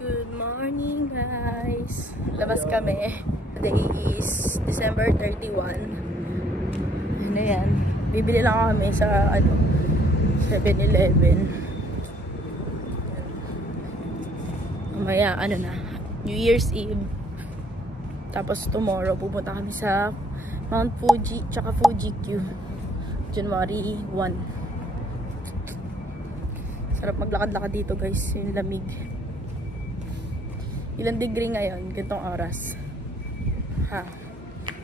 Good morning guys! Labas kami. Today is December 31. Ano yan? Bibili lang kami sa 7-Eleven. Mamaya na, New Year's Eve. Tapos tomorrow pupunta kami sa Mount Fuji tsaka Fuji Q. January 1. Sarap maglakad-lakad dito guys, yung lamig. Ilang degree ngayon, gantong oras? Ha?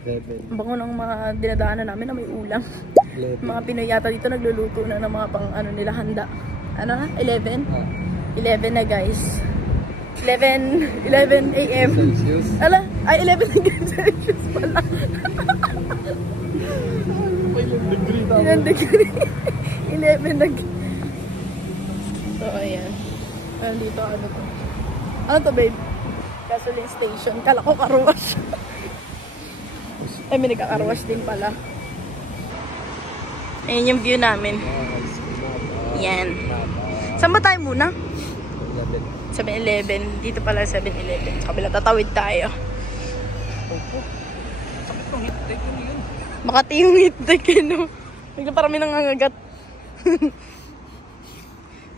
11. Ang bango ng mga dinadaanan namin na may ulam. 11. Mga Pinoy yata dito nagluluto na ng mga pang nila handa. Ano na? 11? 11 na guys. 11 AM. Celsius. Ala, ay 11 Celsius pala. Ilang degree daw. Ilang degree? 11 degree. So, ayan. Dito, ano to? Ano to, babe? Gasoline station. Kala ko car wash. Ay, may nagka-car wash din pala. Ayan yung view namin. Yan. Saan ba tayo muna? 7-Eleven. Dito pala 7-Eleven. Sa kabila, tatawid tayo. Sakit ng hit-take yun. Makati yung hit-take yun, no? Bigla parang may nangangagat.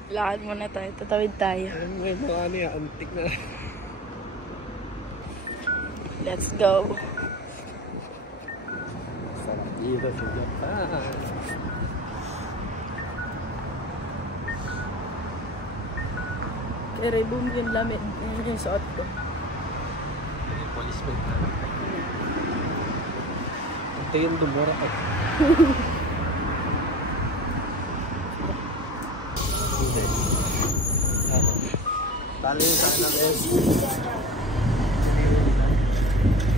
Lakad muna tayo. Tatawid tayo. May mga antik na. Let's go. Sarap dito sa Japan. Kaya boom yung lamig. Yun yung suot ko. Yung policeman na. Ito yung dumura ka. Hindi. Talo yung sa anak eh.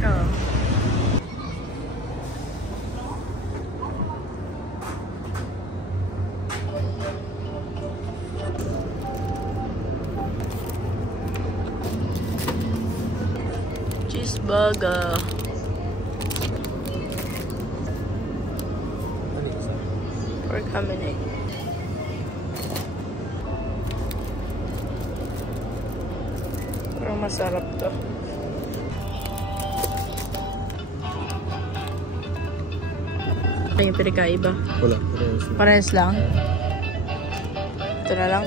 Oo. Cheeseburger. Ano yung isa? Pork hammock. Parang masarap to. Ano yung pinakaiba? Wala. Parehas lang. Ito na lang.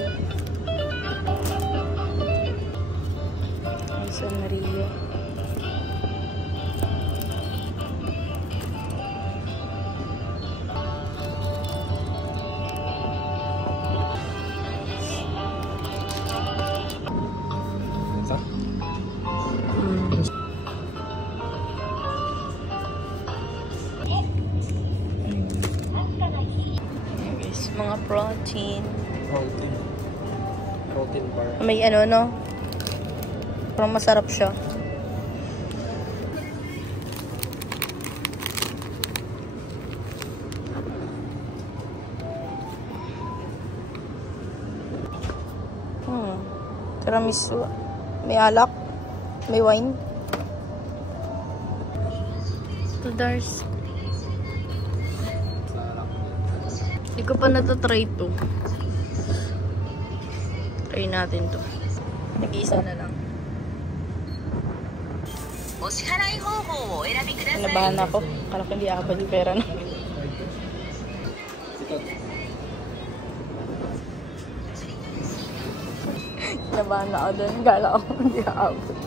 San Maria. Isa? Guys, mga protein. Protein bar. May ano, no? Parang masarap siya. Tiramisu. May alak. May wine. Tudars. Hindi ko pa natatry to. Try natin to. Nag-iisa na lang. Nabahan ako. Kala ko hindi abad yung pera na. Nabahan na ako doon. Kala ko hindi abad.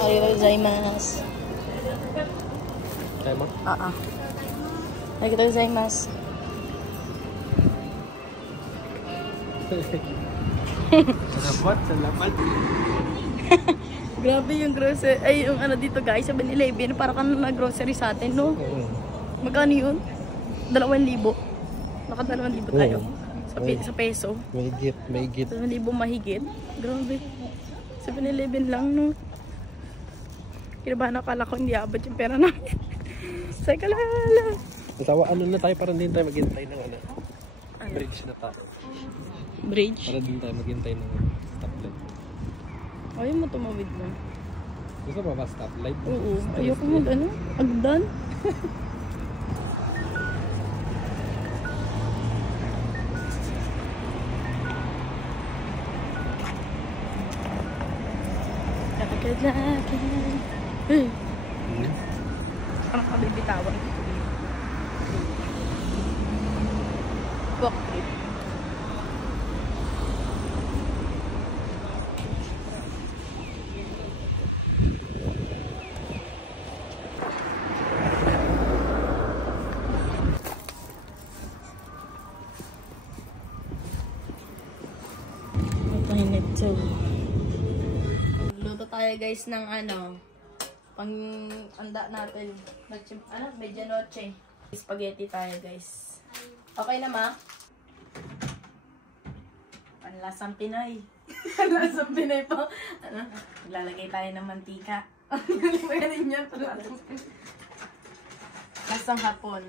Arigatou gozaimasu. Kaya mo? Arigatou gozaimasu. Salamat, salamat. Grabe yung grocery. Ay, yung ano dito guys, 7-Eleven. Para ka na grocery sa atin, no? Magkano yun? 2,000. Naka 2,000 tayo. Sa peso. May git. 2,000 mahigit. Grabe. 7-Eleven lang, no? Kinabahan akala ko hindi abot yung pera namin. Say kalala. Tawa, ano na tayo, parang din tayo maghintay ng ano. Bridge na tayo. Bridge? Para din tayo maghintay ng stoplight. Ayaw mo tumawid mo. Gusto mo ba stoplight? Oo. Ayoko mag ano? Agdan? Parang kabibitawan. Walk trip. Mainit so. Luto tayo guys ng ano, pang anda natin. Ano, medianoche. Spaghetti tayo guys. Okay na ma? Panlasang Pinoy. Panlasang Pinoy po. Ano, lalagay tayo ng mantika. Magaling yan. Panlasang Pinoy. Lasang hapon.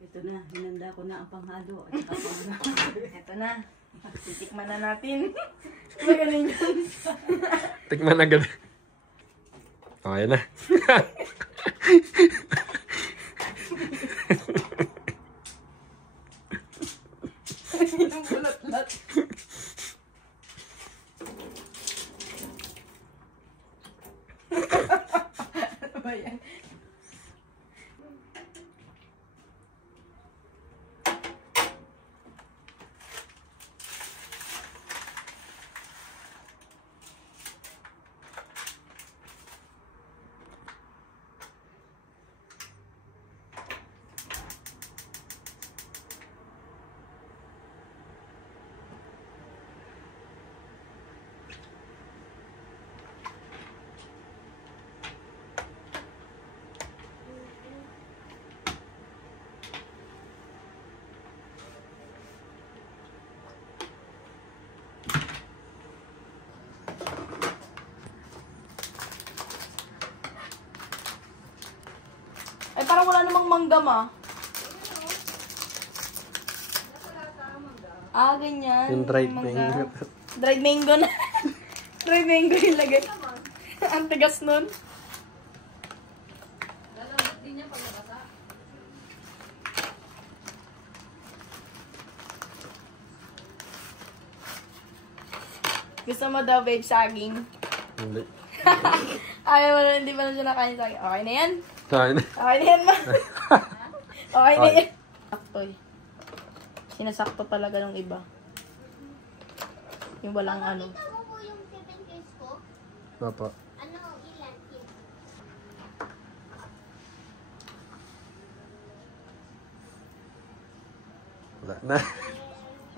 Ito na, hinanda ko na ang panghalo. Ito na. Titikman na natin. Magaling yan. Tikman agad. Okay na. Yung bulat-lat. Ano ba yan? Ay, parang wala namang mangga ma. Ah, ganyan. Yung dried Mangga. mango. Dried mango na. Dried mango yung lagay. Ang tigas nun. Gusto mo daw, babe, saging? Hindi. Ayaw mo na, hindi pa na siya nakain saging. Okay na yan? Kain na. Okay na yan, ma. Okay na yan. Sakto eh. Sinasakto talaga ng iba. Yung walang ano. Nakita mo po yung 7 days ko? Papa. Ano, ilan? Wala na.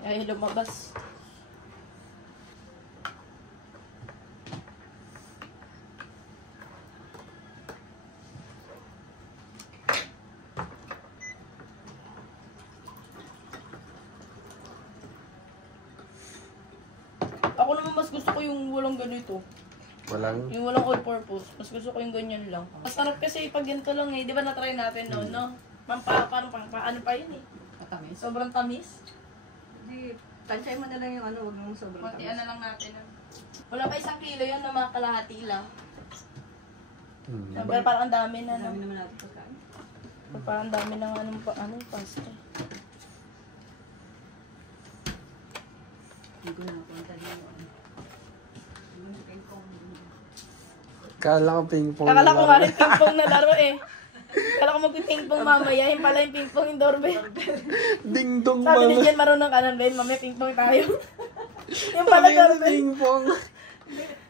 Ay, lumabas. Ako naman mas gusto ko yung walang ganito. Walang. Yung walang all purpose. Mas gusto ko yung ganyan lang. Masarap kasi pag ganito lang eh. Di ba na-try natin noon, no? Parang ano pa yun eh. Katamis. Sobrang tamis. Hindi, tansyahin mo na lang yung ano, huwag mong sobrang Kontian tamis. na lang natin. Wala pa 1 kilo yun na mga kalahati lang. Pero parang ang dami na, Dami no? naman natin pagkain. Parang ang dami ng anong pasta. Hindi ko nakapunta din yung ano. Yung ping-pong. Kala ko ping-pong. Akala ko nga rin ping-pong na laro eh. Akala ko mag-ping-pong mamaya. Yung pala yung ping-pong yung doorbell. Ding-dong Sabi pala. ni Jen, marunong ka nun, Ben. Mamaya ping-pong tayo. Yung pala doorbell. Ping-pong.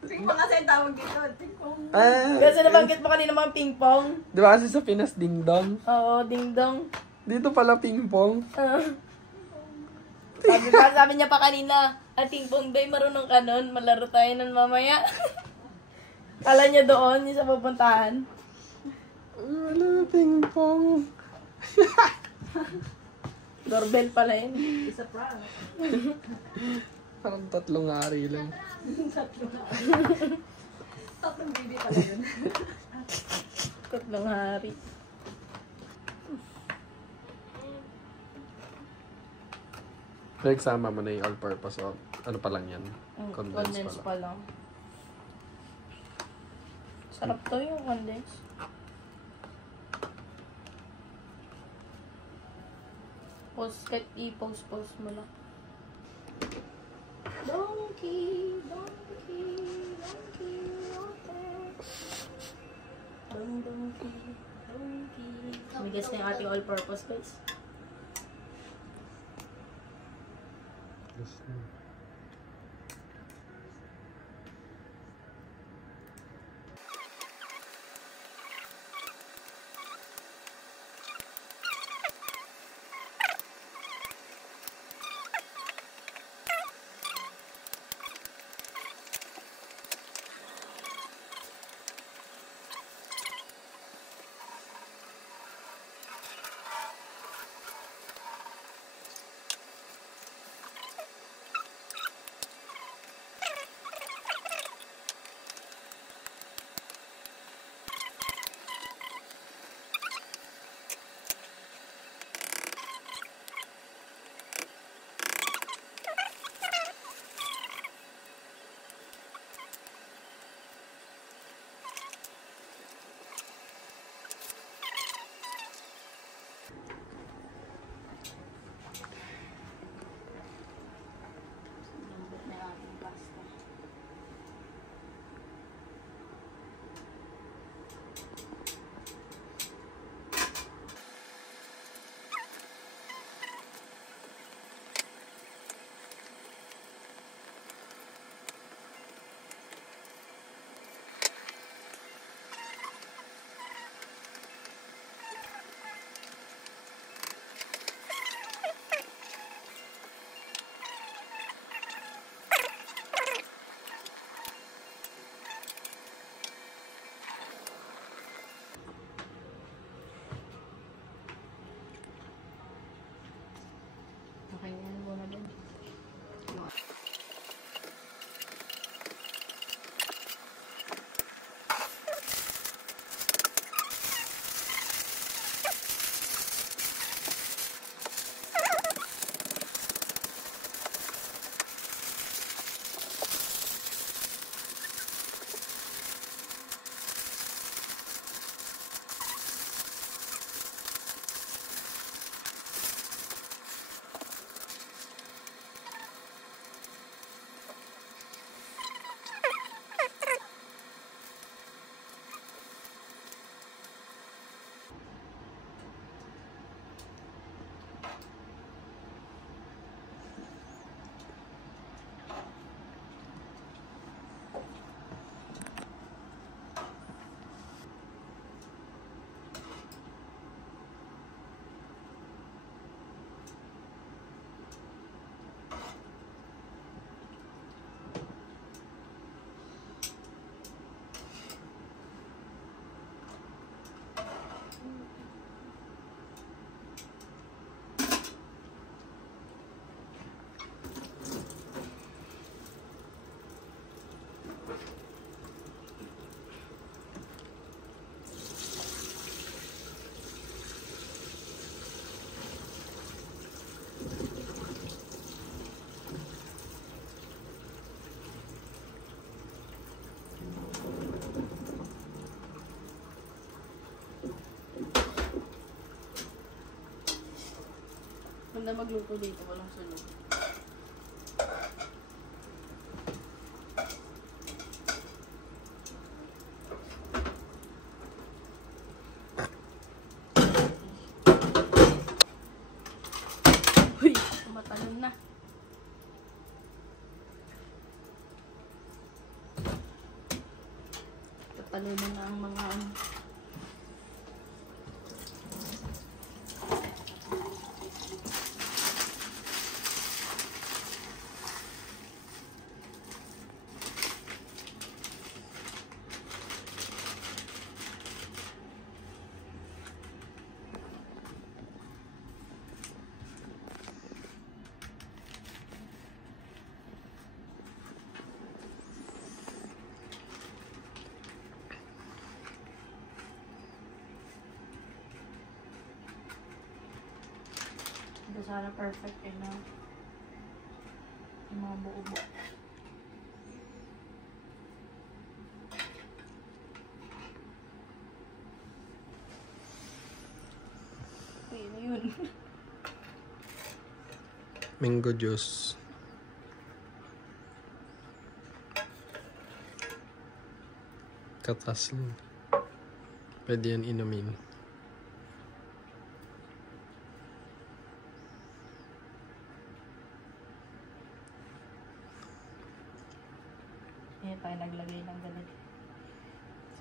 Ping-pong kasi ang tawag dito. Ping-pong. Ah, Kasi nabanggit mo kanina mga ping-pong. di ba kasi sa Pinas ding-dong? Oo, ding-dong. Dito pala ping-pong. Sabi niya pa kanina, ping-pong bay, marunong ka nun. Malaro tayo nun mamaya. Kala niya doon, yung sa pupuntahan. Wala ping-pong. Doorbell pala yun. Isa prank. Parang 3 hari lang. Tatlong baby pala yun. Tatlong hari. Nagsama mo na yung all-purpose o ano pa lang yan? Condensed pa lang. Sarap to yung condensed. Kahit i-post mo lang. Donkey, donkey, donkey, donkey, donkey. Migas na yung ating all-purpose, guys. Yes. Lambot na yung ating pasta. Okay, yan muna din. Na magluto dito, walang sunog. Uy, tumatalon na. Tatalunan na ang mga Ito sana perfect eh na. Yung mga buo-buo. Ano yun? Mango juice. Kataslin. Pwede yan inumin. Kaya tayo naglagay ng ganito.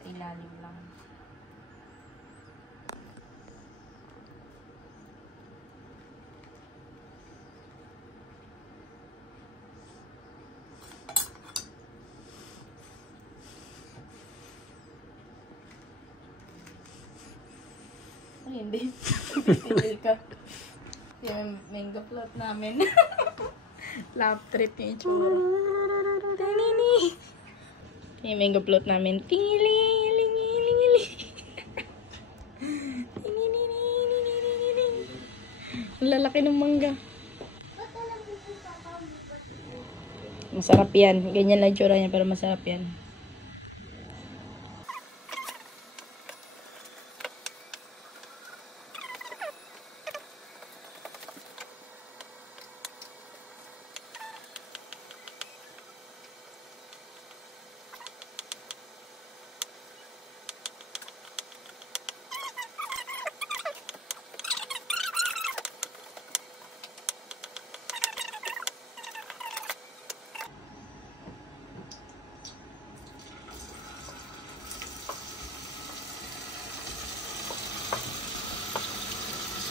Sa ilalim lang. Ay, hindi. Pipil ka. Yung mango float namin. Lap trip yung itsura. Tinini! Yung mango float namin. Tinili-li-li-li-li. Tinini-ni-ni-ni-ni-ni. Ang lalaki ng mangga. Masarap yan. Ganyan lang itsura niya pero masarap yan.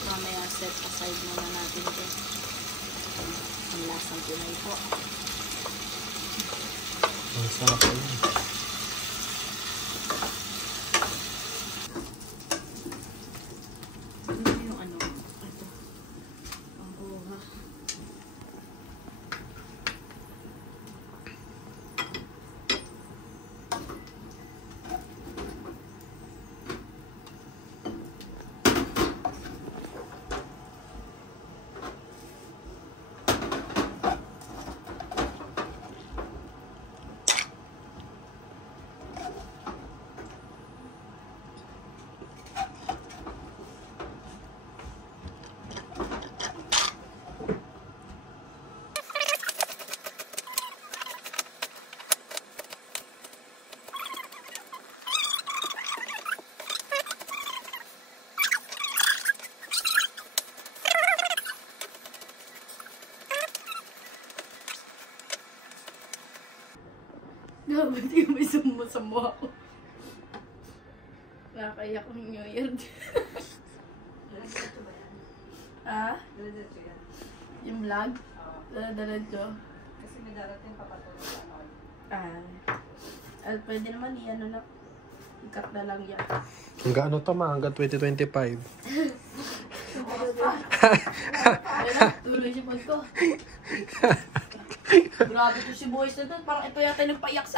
Mamaya set aside muna natin ito. Ang lasang Pinay po. Ang sarap yun. Ano yung ano? Ito. Ang buha. Dapat yung may summa ako. Nakakaya ko ng New Year. Ha? Diretso yan. Yung vlog? Oo. Diretso. Kasi may darating papatuloy sa ano. Pwede naman i-ano na. I-cut na lang yan. Hanggang ano to ma? Hanggang 2025. Tuloy si Pod ko. Grabe ko si Boys na doon. Parang ito yata nagpaiyak sa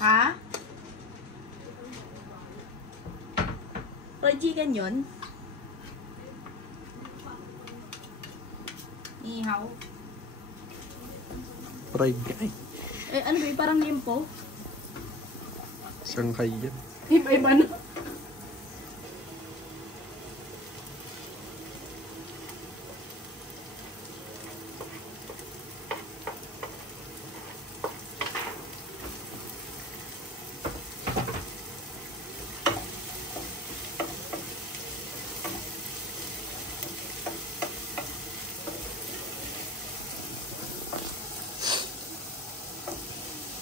ha? Fried chicken yun? Ihaw. Fried guy. Eh, ano ba yun? Parang limpo? Shanghai yan. Iba-iba na.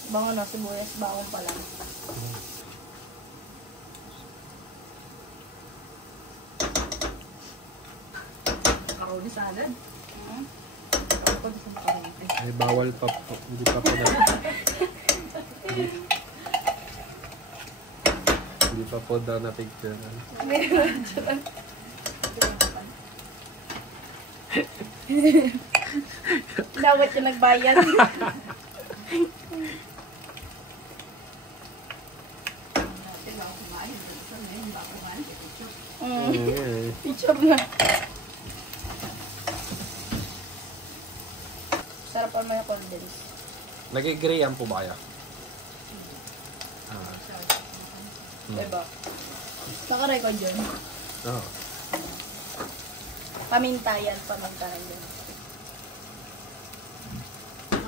Bango na, sibuyas, bawang pa lang. Macaroni salad. po sa kuryente. Ay, bawal pa po. Hindi pa po na. Hindi pa po daw na picture. Dawat yung nagbayad. Picture na. Sarap pa may condense. Nag-gray po ba kaya? Diba? Naka-record yun. Oo. Pamintayan, pamintahan yun.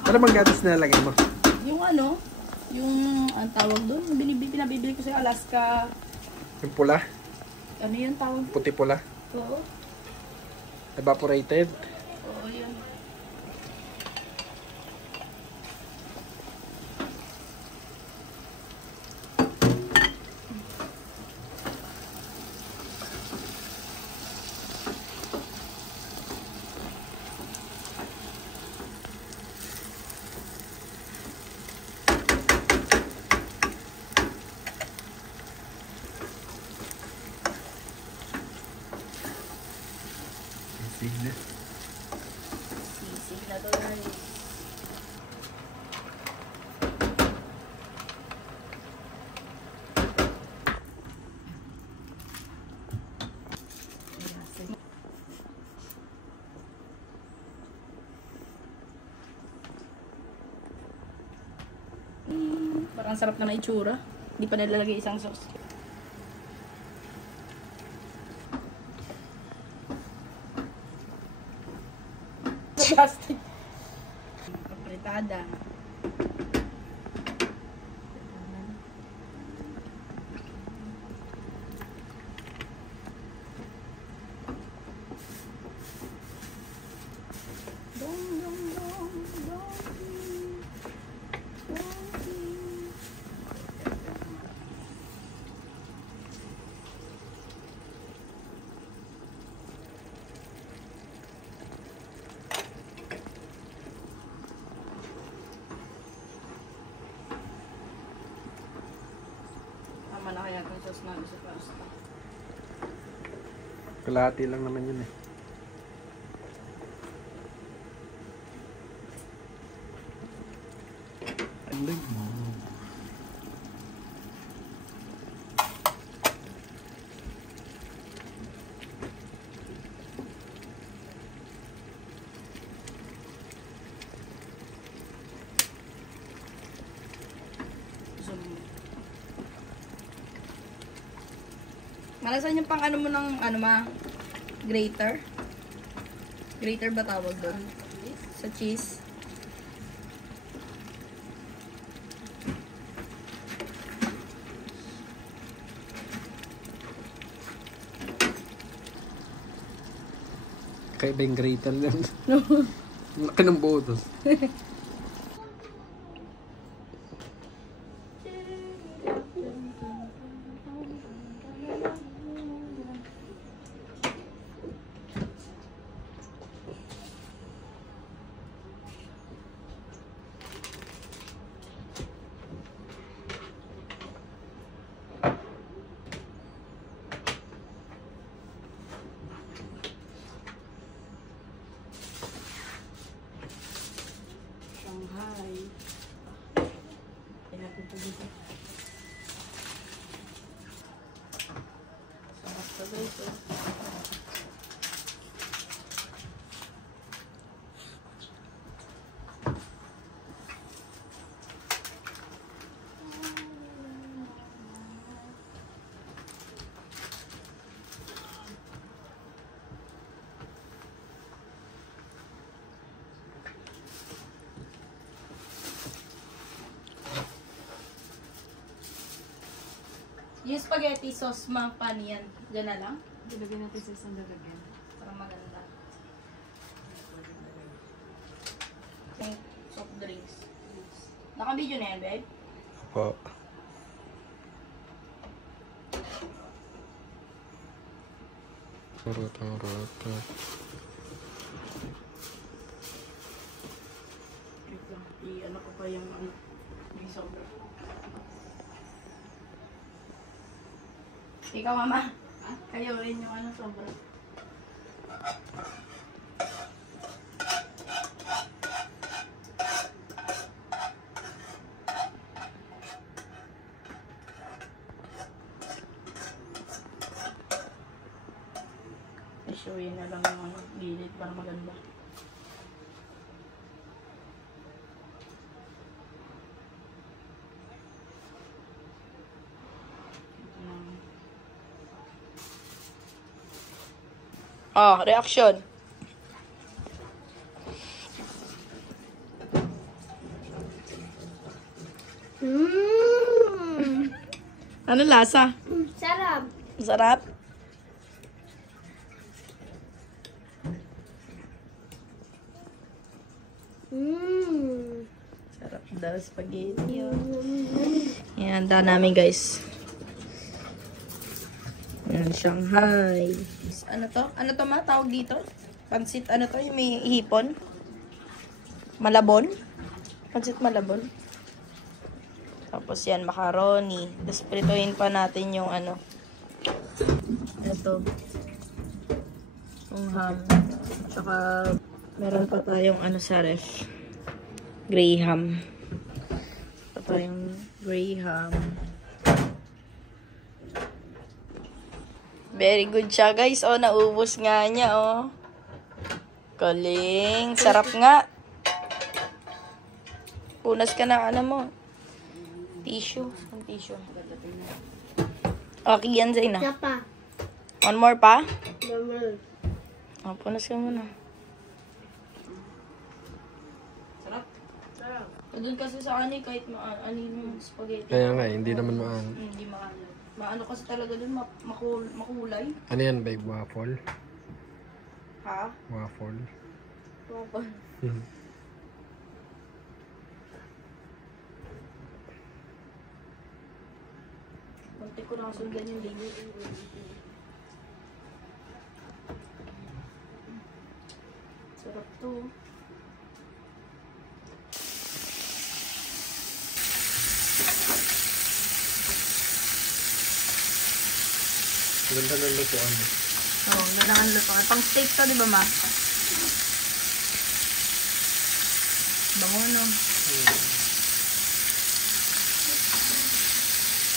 Ano bang gatas na nalagay mo? Yung ano, yung ang tawag doon, pinabibili ko sa Alaska. Yung pula? Ano yun tawag? Puti pula? Oo. Evaporated? Oo, yun. Sige. Sisig na to guys. Parang sarap na itsura. Hindi pa nilalagay isang sauce. Plastic. Papritada. Tama na kaya itong sauce namin sa pasta. Kalahati lang naman yun eh. Andig mo. Malasan yung pang ano mo ng ano grater? Grater ba tawag doon? Sa cheese. Kaya ba yung grater yan? Laki ng botos. Shanghai. Natin ito dito. Sarap to guys. Yung spaghetti sauce, paano yan? Diyan na lang? Ilagay natin sa isang lalagyan. Para maganda. Yung soft drinks. Naka-video na yan, babe? Po. Rata. Ikaw, mama. Kayo rin yung ano, sobra. Isuyin na lang yung ano, gilid para maganda. Oh, reaction. Ano lasa? Sarap. Sarap? Sarap daw spaghetti. Yan, handa namin guys. Yan, Shanghai. Ano to? Ano to ma? Tawag dito? Pansit, ano to? Yung may hipon? Malabon? Pansit malabon. Tapos yan, macaroni. Tapos prituhin pa natin yung ano. Ito. Yung ham. Tsaka meron pa tayong ano sa ref. Graham. Pa tayong Graham. Very good siya guys. Oh, naubos nga niya oh. Galing. Sarap nga. Punas ka na ano mo. Tissue. Ang tissue. Okay yan, Zayna. Sapa. One more pa? Normal. Oh, punas ka muna. Sarap. Sarap. Doon kasi sa ani kahit maanin yung spaghetti. Kaya nga, hindi naman maano. Hindi maano. Maano kasi talaga doon, makulay. Ano yan, babe? Waffle? Ha? Waffle? Waffle. Kunti ko nakasundan yung ligo. Sarap to. Ganda ng lutuan. Oo, ganda ang luto. Pang steak to, di ba ma? Bango, no?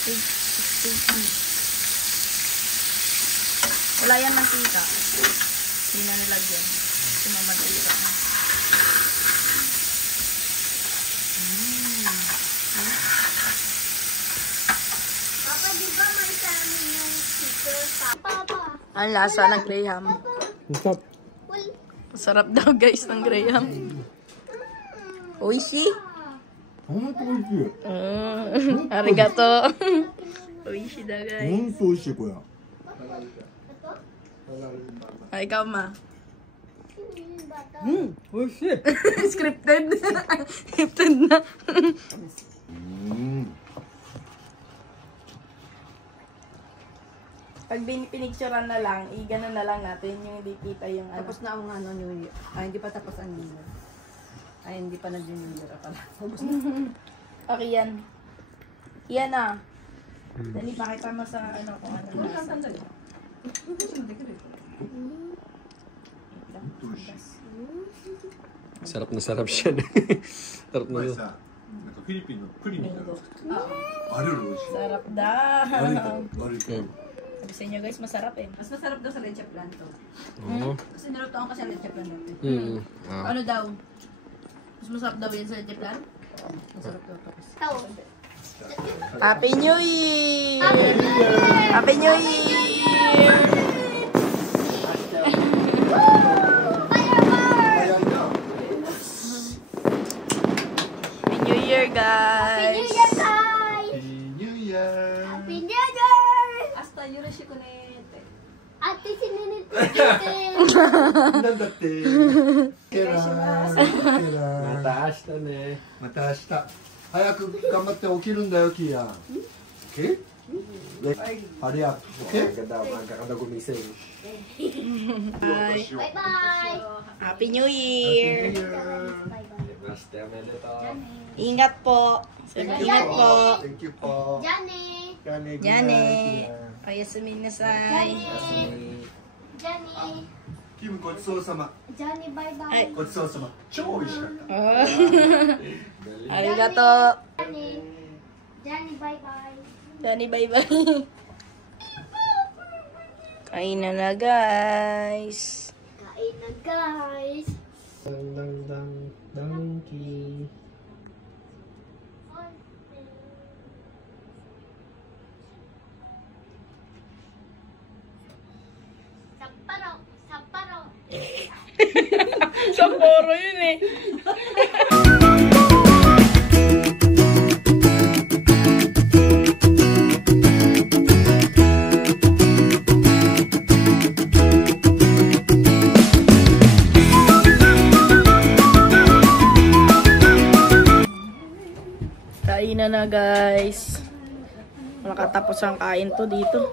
Steak. Wala yan mantika. Hindi na nilagyan. Kasi mamadali ka na. Papa, di ba may sarami yung sticker? Papa. Ang lasa ng Graham. Stop. Well, Sarap daw guys ng Graham. Oishi? Arigato. Oishi daw guys. ほんと美味しいこれ。 Ah, ikaw ma. うん、美味しい。 Scripted. Scripted na. うん。 Pag pinicturean na lang, i-ganon na lang natin yung hindi kita yung ano. Tapos na ang ano, New Year. Ay, hindi pa tapos ang New Year. Ay, hindi pa nag-New Year pala. Tapos na. Okay yan. Yan na. Dali, pakita mo sa ano kung ano lasa. Sandali. Sarap na sarap siya. Sarap こ na れ yun. さ、なんかフィリピンのプリンみたいな。あれより美味しい。 Sarap 悪い daw. 悪いけど。 Sabi sa inyo guys, masarap eh. Mas masarap daw sa leche plan to. Oo. Kasi nilutoan ko sa leche plan dati. Ah. Ano daw? Mas masarap daw yan sa Japan? Masarap daw to. tao. Happy New Year! Happy New Year! Happy New Year, guys! Happy New Year, guys! ニューイヤー。 Happy New Year! Hasta yoroshi ko nete. Ate Sininit. なんだって。ケラー。ケラー。 Mataas na eh. また明日。早く頑張って起きるんだよ、キーヤン。Okay? Hurry up. Okay? Maganda, umaga ka na gumising. Bye! Bye-bye! Happy New Year! Bye-bye. Basta, Melito. Ingat po! Ingat po! Thank you po. Johnny! Johnny. O, yasumi na say. Johnny. キムごちそうさま。 Johnny, bye-bye. はい。ごちそうさま。超美味しかった。ありがとう。 Johnny. Johnny, bye-bye. Johnny, bye-bye. Kain na guys. Kain na, guys. Donkey. Sapporo. Sapporo. Sapporo yun eh. Kain na guys. Nakatapos ang kain to dito.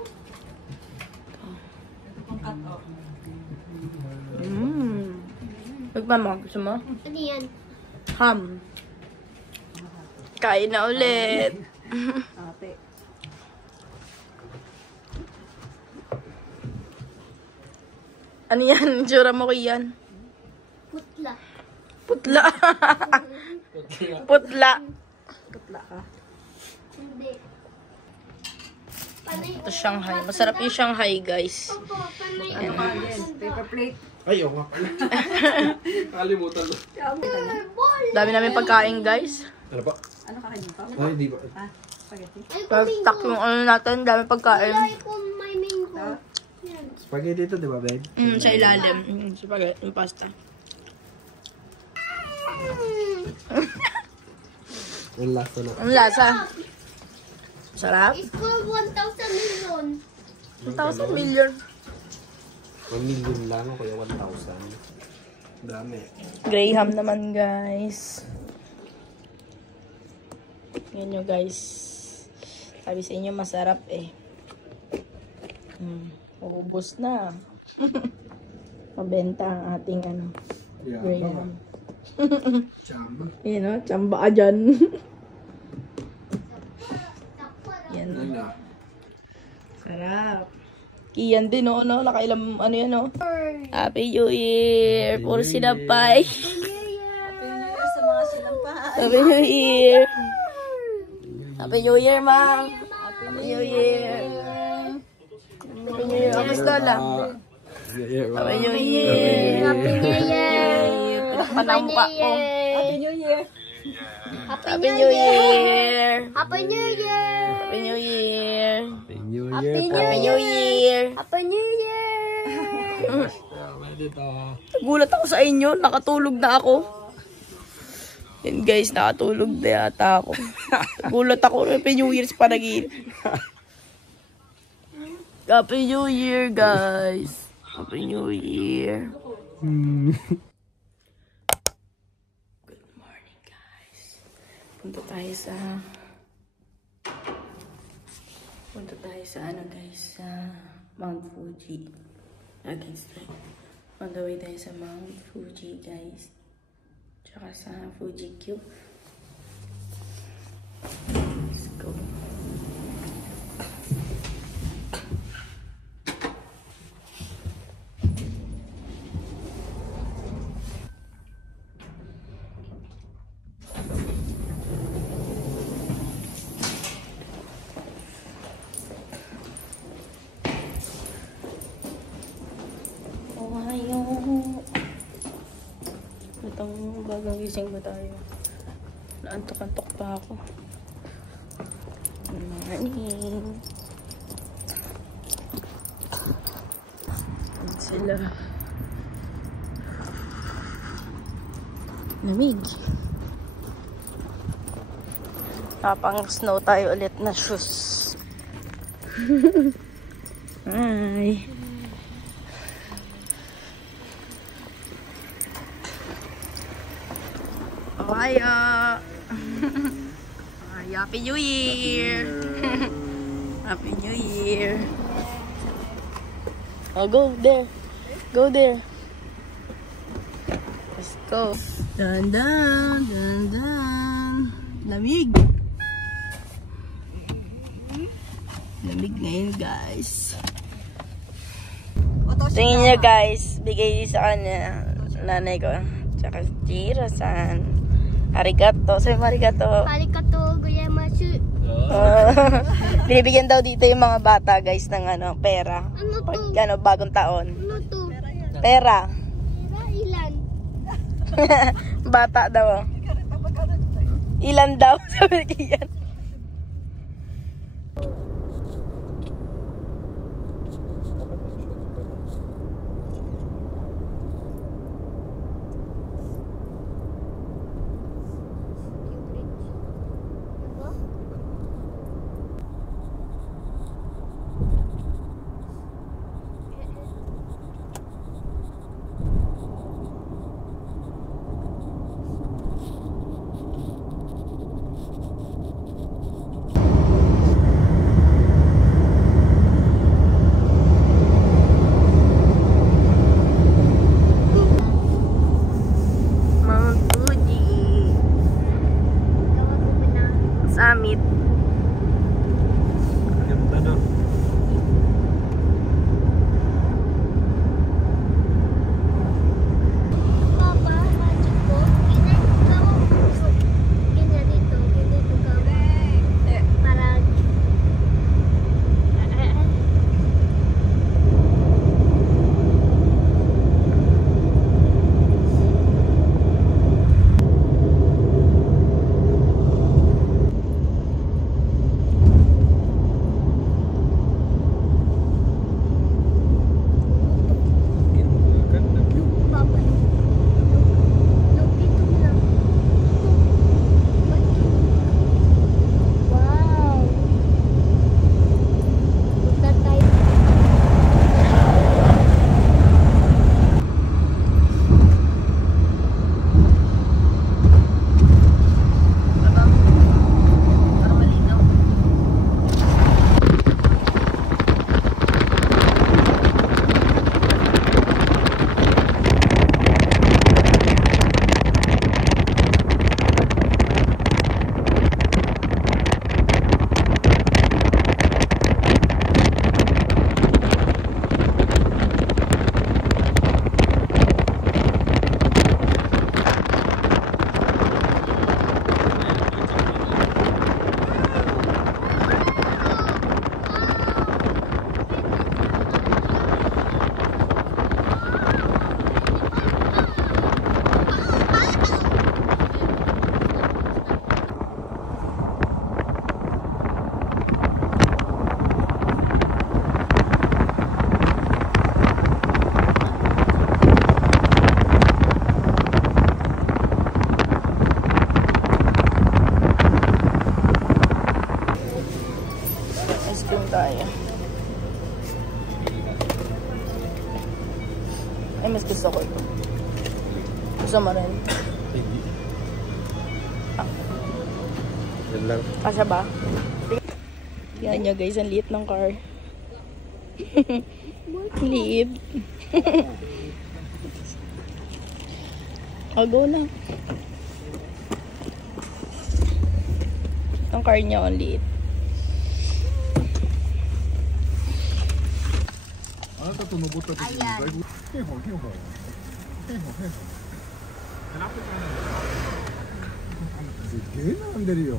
Magmama, gusto mo? Ano yan? Ham. Kain na ulit. Ate. Ano yan? Tsura mo yan? Putla. Putla. Putla. Putla ka. Hindi. Panay. Ito Shanghai. Masarap yung Shanghai guys. Opo, panay. Ano ka din? Paper plate. Ay, oo nga pala. Nakalimutan ko. Ball. Dami namin pagkain guys. Ano pa? Ano ka kanina pa? Ay, di ba? Ah, spaghetti. Ay, Pag-stack yung ano natin. Dami pagkain. Ay, kung may mango. Yan. Spaghetti ito, di ba, babe? Sa ilalim. Spaghetti. Yung pasta. Ang lasa na. Ang lasa. Sarap. It's called 1,000 million. 1,000 million. 1 million lang o kaya 1,000. Dami. Graham naman guys. Yan nyo guys. Sabi sa inyo masarap eh. Ubus na. Mabenta ang ating ano. Graham. Chamba. Yan o. Tsamba ka dyan. Yan. Ano? Sarap. Kiyan din o. No? Nakailam ano yan o. Happy New Year. Puro sinampay. Sa mga sinampahan. Happy New Year. Happy New Year, ma'am. Happy New Year. Happy New Year. Kamusta na? Happy New Year. Happy New Year. Pinakpanamukha ko. Happy New Year. Happy New Year. Happy New Year. Happy New Year. Happy New Happy Year po. Happy New Year. Happy New Year. Dito. Gulat ako sa inyo. Nakatulog na ako. Yan guys, nakatulog na yata ako. Gulat ako. Happy New Year sa panaginip. Happy New Year, guys. Happy New Year. Good morning, guys. Punta tayo sa ano guys, sa Mount Fuji. Against right. On the way tayo sa Mount Fuji, guys. Tsaka sa Fuji Q. Let's go. Itong bagang gising ba tayo? Naantok-antok pa ako. Good morning. Yan sila. Lamig. Napang snow tayo ulit na shoes. Hi. Ohio. Happy New Year. Happy New Year. Oh, go there. Go there. Let's go. Dandan, dandan. Lamig. lamig ngayon guys. Tingin niya guys, bigay sa kanya nanay ko. Tsaka Jiro-san. Arigato. Sabi mo arigato. Arigato gozaimasu. Binibigyan daw dito yung mga bata guys ng pera. Ano to? Pag bagong taon. Ano to? Pera. Pera ilan? Bata daw. Ilan daw? Sabi niyan. Summit. Ganda na. Papa, magic ko. Ganyan dito. Ganito ka. Parang... Papa, look dito lang. Wow! Punta tayo. Para malinaw. Ice cream tayo. Ay, mas gusto ko ito. Gusto mo rin? Yan lang. Kasya ba? Yan nyo guys, ang liit ng car. Liit. Oh, go na. Ang car niya, ang liit. あなたと登った時にだいぶヘイホンヘイホンヘイホンヘイホンすっげえ並んでるよ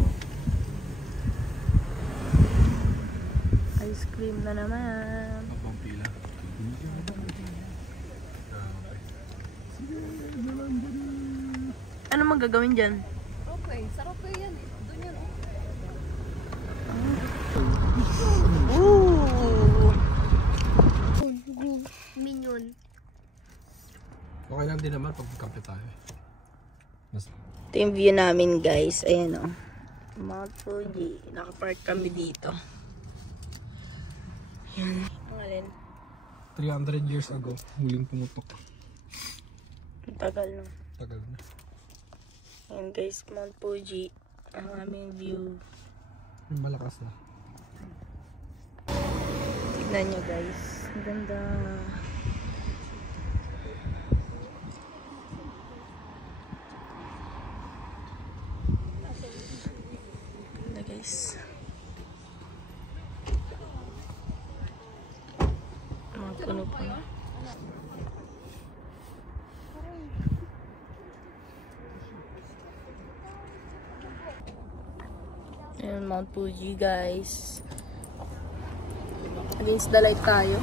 Ice cream na naman. Ano mang gagawin dyan? Okay, sarap po yan eh. Doon yan oh. Ooh! Minion. Okay lang din naman pag kampe tayo. Ito yung view namin guys. Ayan o. Mount Fuji. Nakapark kami dito. Ayan. Ang alin? 300 years ago, huling pumutok. Ang tagal no. Tagal na. Ayan guys, Mount Fuji. Ang aming view. Malakas na. Tignan nyo guys. Ang ganda. Ganda guys. Ayan, Mount Fuji, guys. Against the light tayo.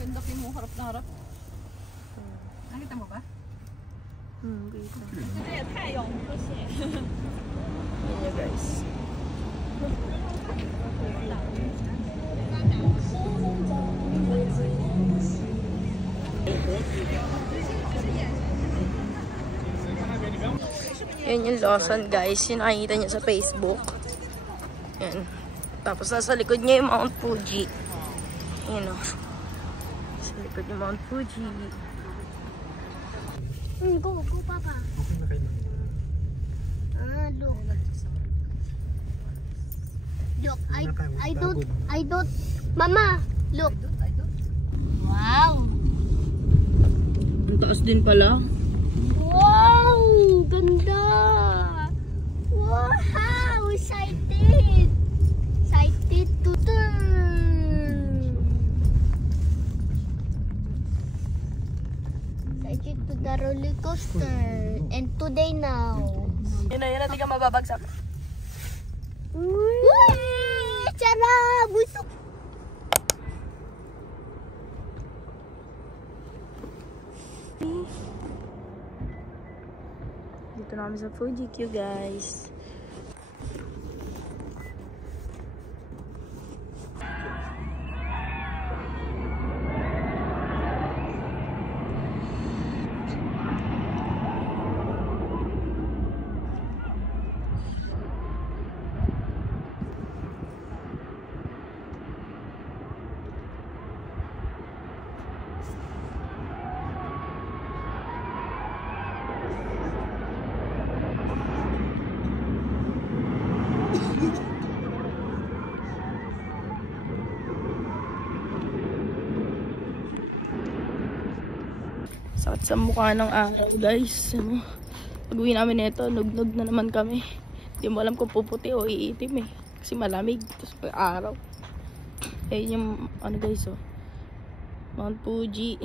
Ganda mo, harap na harap. Nakita mo ba? Kita. Ayan, guys. Yan yung Lawson, guys. Yung nakikita niya sa Facebook. Yan. Tapos nasa likod niya yung Mount Fuji. Yan o. Sa likod yung Mount Fuji. Go, Papa. Look. Look, I don't. Mama, look. Wow. Ang taas din pala. Wow, ganda. Wow, excited. Excited to turn. Excited to the roller coaster. And today now. Yun na, di ka mababagsak. Wee! Tara, busok. Dito na kami sa Fuji Q, guys. Sakit sa mukha ng araw, guys. Ano? Pag-uwi namin nito, nugnog na naman kami. Hindi mo alam kung puputi o iitim eh. Kasi malamig. Tapos pag araw. Ayun yung, ano guys, oh. Mount Fuji.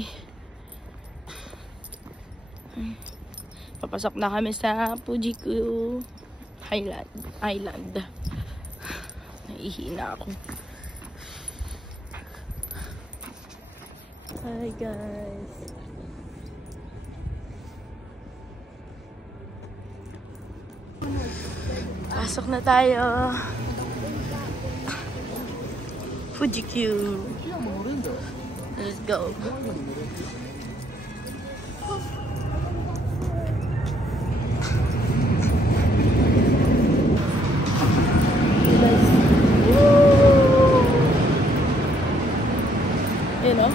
Papasok na kami sa Fuji Q Island. Nahihina ako. Hi guys. Pasok na tayo. Fuji Q. Let's go. Ayun o.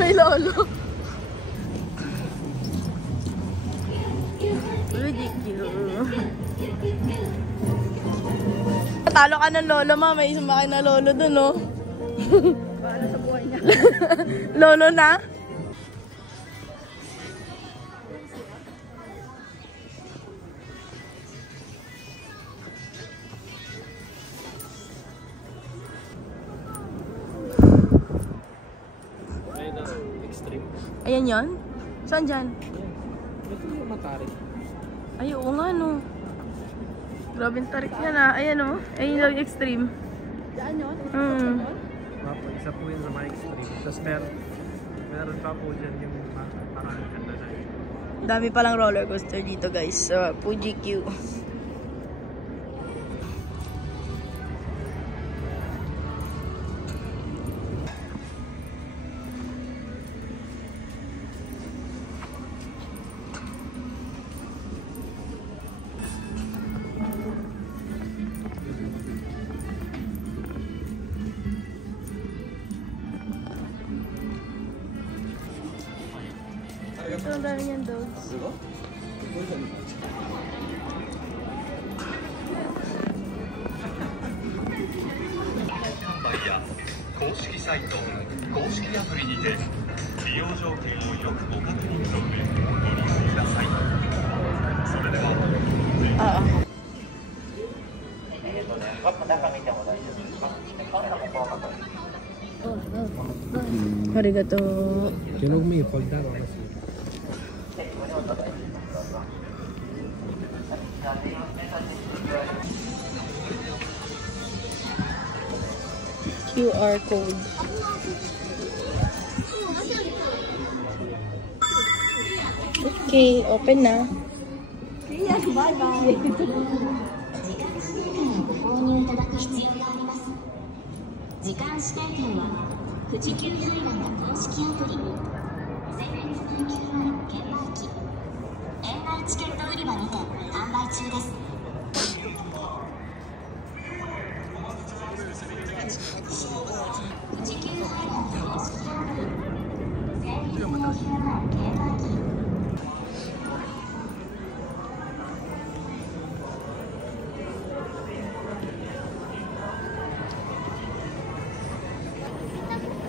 May lolo. Talo ka ng lolo, ma. May sumakay na lolo dun, no? Bahala sa buhay niya. Lolo na? Ayan yun? Saan dyan? Ito yung matarik. Ay, oo nga, no. Grabe yung tarik yan, ah. Ayan, no. Ayun yung extreme. Saan yun? Papo, isa po yun sa mga extreme. Tapos meron pa po dyan yung nakakaganda na yun. Dami palang roller coaster dito, guys. Sa Fuji Q. Ito ang dami niyang dogs. Arigato. Kinog mo yung pagdaro kasi. QR code. Okay, open na. Bye-bye. 時間指定券は富士急ハイランド公式アプリ全日阪急丸券売機園内チケット売り場にて販売中です。富士急ハイランド公式アプリ全日阪急丸券売機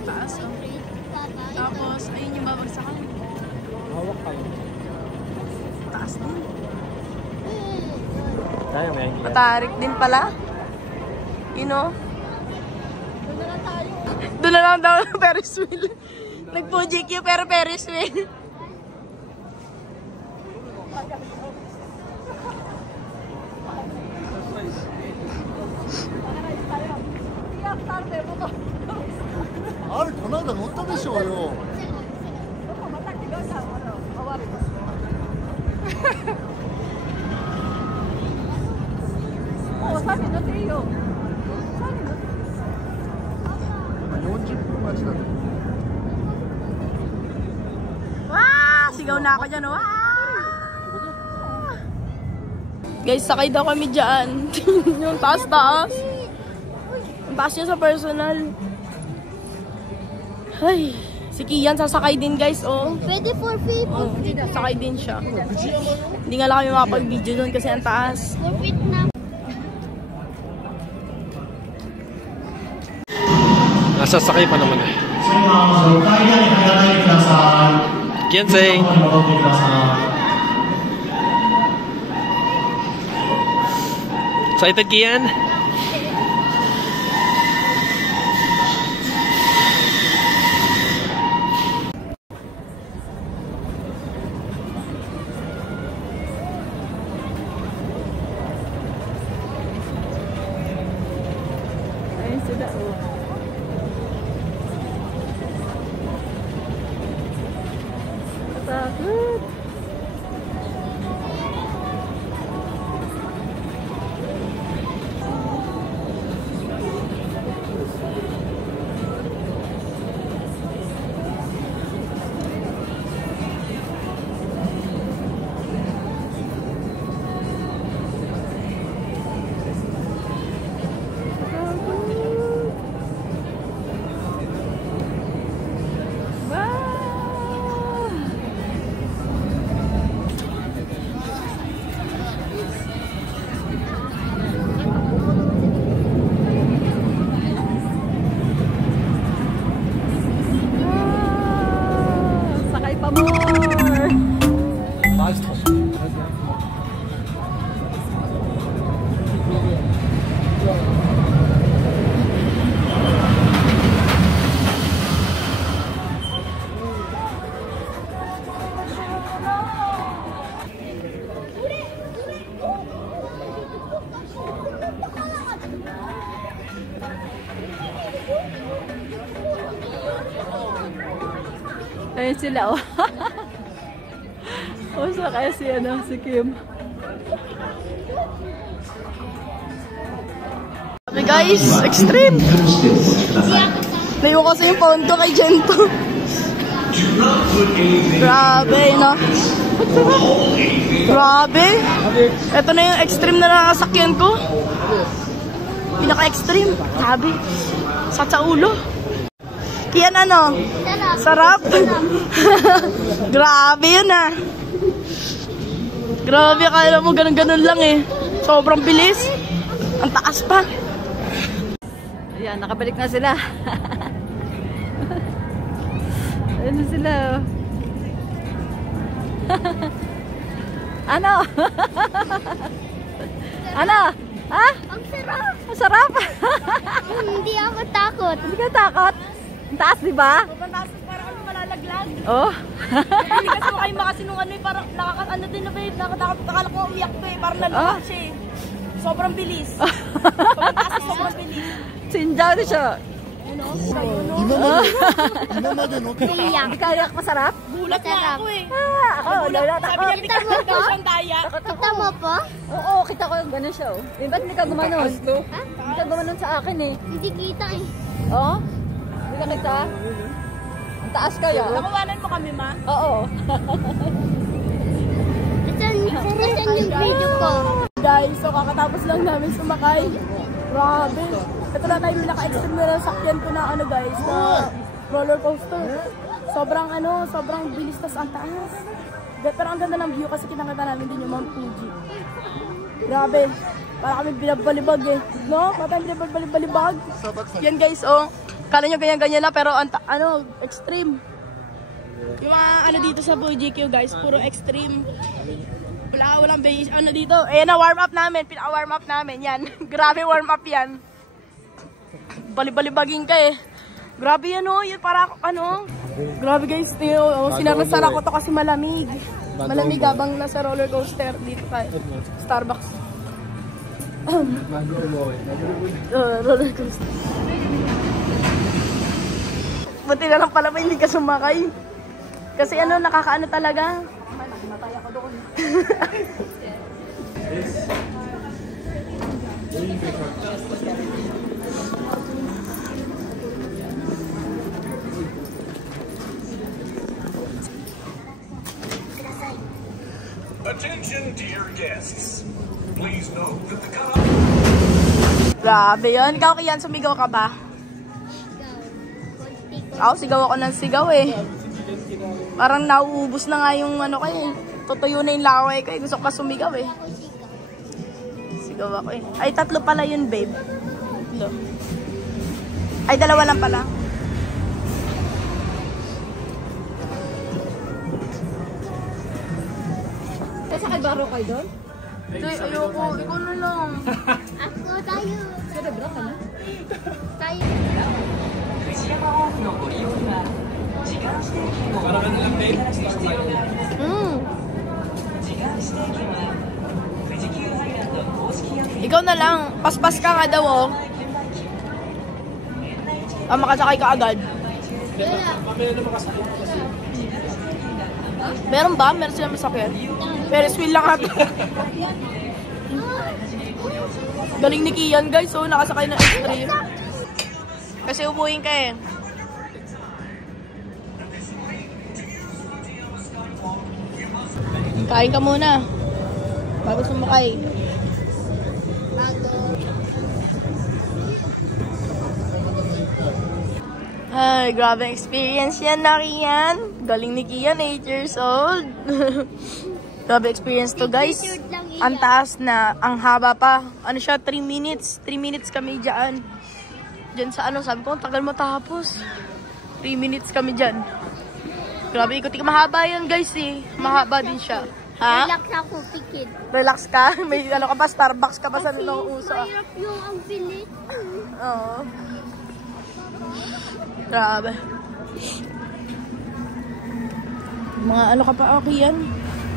Taas, oh. Tapos, ayun yung babagsakan. Hawak kayo. Taas din. Kaya may hindi. Matarik din pala. You know? Doon na lang daw ng Ferris wheel. Nag-PGQ pero Ferris wheel. Ah, この間乗ったでしょうよ。40分待ちだと。 Wow! Sigaw na ako dyan, wow! Guys, sakay daw kami dyan. Yung taas-taas. Ang taas niya sa personal. Ay, si Kian sasakay din guys, oh. Pwede for free. Oh, sasakay din siya. Hindi nga lang kami makapag-video doon kasi ang taas. For free na. Nasasakay pa naman eh. Kian-say! Excited, Kian? Ayun sila, oh. Takot. Sakay pa more! Ayun sila, oh. Usa kaya si Kim. Okay guys, extreme! Naiwan kasi yung phone ko kay Gento. Grabe, no? Grabe! Ito na yung extreme na nakasakyan ko. Pinaka-extreme. Grabe. Sa ulo. Kian ano? Sarap? Grabe yun ah. Grabe, akala mo ganun-ganun lang eh. Sobrang bilis. Ang taas pa. Ayan, nakabalik na sila. Ano sila? Ano? Ano? Ha? Ang sarap! Ang sarap! Hindi ako takot. Hindi ka takot? Ang taas, di ba? Sobrang taas, parang kami malalaglag. Oh. Hindi kasi makain makasi nung ano eh, parang nakakano din na babe, nakakatakot, akala ko umiyak ko eh, parang nalunod siya eh. Sobrang bilis. Sobrang taas, sobrang bilis. Sinjaw na siya. Ano? Iyak. Hindi kaya masarap? Gulat na ako eh. Ako, lala Sabi takot. niya, bigas mo daw siyang daya. Kita mo po? Oo, kita ko yung gano'n siya. Oh. Eh, ba't hindi ka gumanon? Hindi ka gumanon sa akin eh. Hindi kita eh. Oo? Hindi ka kita? Ang taas kaya? Nakuwanan mo kami, ma? Oo. Nasaan yung video ko? Guys, so kakatapos lang namin sumakay. Grabe. Ito na tayo naka-extend na sakyan ko na ano guys, na roller coaster. Sobrang bilis, tas ang taas. Pero ang ganda ng view kasi kinakita namin din yung Mount Fuji. Grabe. Para kami binabalibag eh. No? Para kami binabalibag. Yan guys, oh. Kala nyo ganyan-ganyan na pero extreme. Yung mga ano dito sa Fuji Q guys, puro extreme. Walang base, ano dito. Ayan na, warm up namin. Pinaka-warm up namin. Yan. Grabe warm up yan. Balibalibagin ka eh. Grabe yan oh. Yan para ano. Grabe guys. Sinarasara ko to kasi malamig. Malamig habang nasa roller coaster dito kay Starbucks. Roller coaster. Buti na lang pala hindi ka sumakay. Kasi ano, nakakaano talaga. Matay ako doon. Attention dear guests. Please note that the cutoff. Grabe yun. Ikaw Kian, sumigaw ka ba? Ako, sigaw ako ng sigaw eh. Parang nauubos na nga yung ano kayo. Tutuyo na yung laway kayo. Gusto ko pa sumigaw eh. Sigaw ako eh. Ay, 3 pala yun, babe. Ay, 2 lang pala. Sakay baro kayo doon? Ayoko. Ikaw na lang. Ako tayo. Cerebro ka na? Tayo. Parang ano lang din? Ikaw na lang. Paspas ka nga daw oh. Makasakay ka agad. Mamaya na makasakit kasi. Meron ba? Meron silang masakyan? Ferris wheel lang ako. Galing ni Kian guys, so nakasakay na extreme. Kasi umuwing ka eh. Kain ka muna. Bago sumakay. Ay, grabe experience yan na Kian. Galing ni Kian, 8 years old. Grabe experience to guys. Ang taas na, ang haba pa. Ano siya, 3 minutes. 3 minutes kami dyan. Dyan sa ano, sabi ko, tagal mo tapos. 3 minutes kami dyan. Grabe, ikuti. Mahaba yan guys eh. Mahaba din siya. Ha? Relax ako, pikit. Relax ka? May ano ka pa, Starbucks ka pa sa nilong uso. Mahirap yung ang bilis. Oo. Grabe. Mga ano ka pa, okay yan?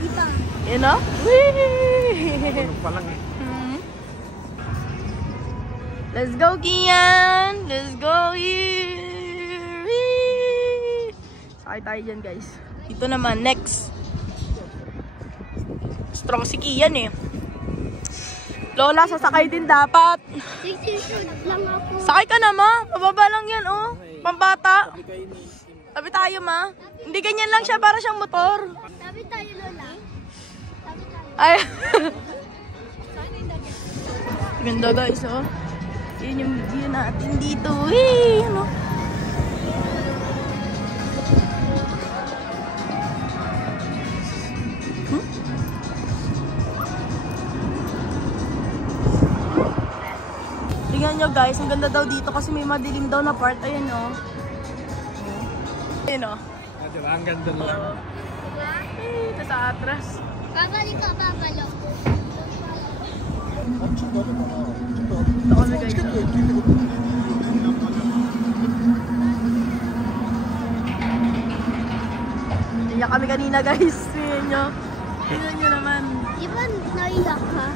Dito. You know? Whee! Pa lang eh. Let's go, Kian! Let's go here! Whee! Sakay tayo dyan, guys. Dito naman, next. Strong si Kian eh. Lola, sasakay din dapat. 6 years old lang ako. Sakay ka na, ma. Pababa lang yan, oh. Pambata. Tabi tayo, ma. Hindi ganyan lang siya, para siyang motor. Sabi tayo, Lola. Sabi tayo. Ay. Ganda, guys, oh. Yun yung view natin dito. Hey, ano? tingnan nyo guys, ang ganda daw dito kasi may madilim daw na part. Ayun o. Ayun o. Diba? Ang ganda lang. Ito sa atras. Babalik ka, babalik. Ito kami guys. Iyak kami kanina guys. Tingnan nyo. Tingnan nyo naman. Di ba naiyak ka?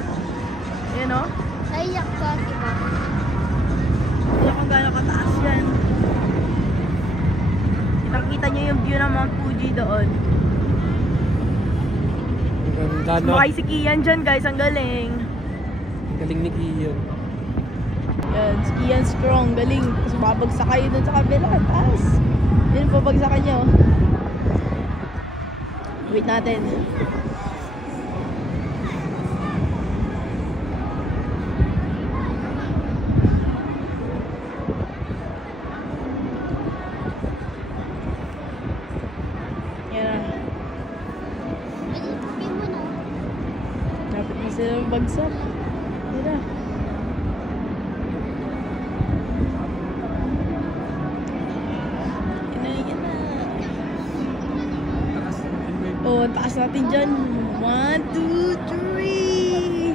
Ayun o. Naiyak ka, di ba? Iyak kung gano'ng kataas yan. Kitang-kita nyo yung view ng Mount Fuji doon. Ang ganda. Sumakay si Kian dyan guys, ang galing. Ang galing ni Kian. Yan, si Kian strong, galing. Kasi babagsak kayo dun sa kabila, taas. Yun po, bagsakan nyo. Wait natin. Sila bagsak. Tira. Yan na. Oh, taas natin dyan. 1, 2, 3.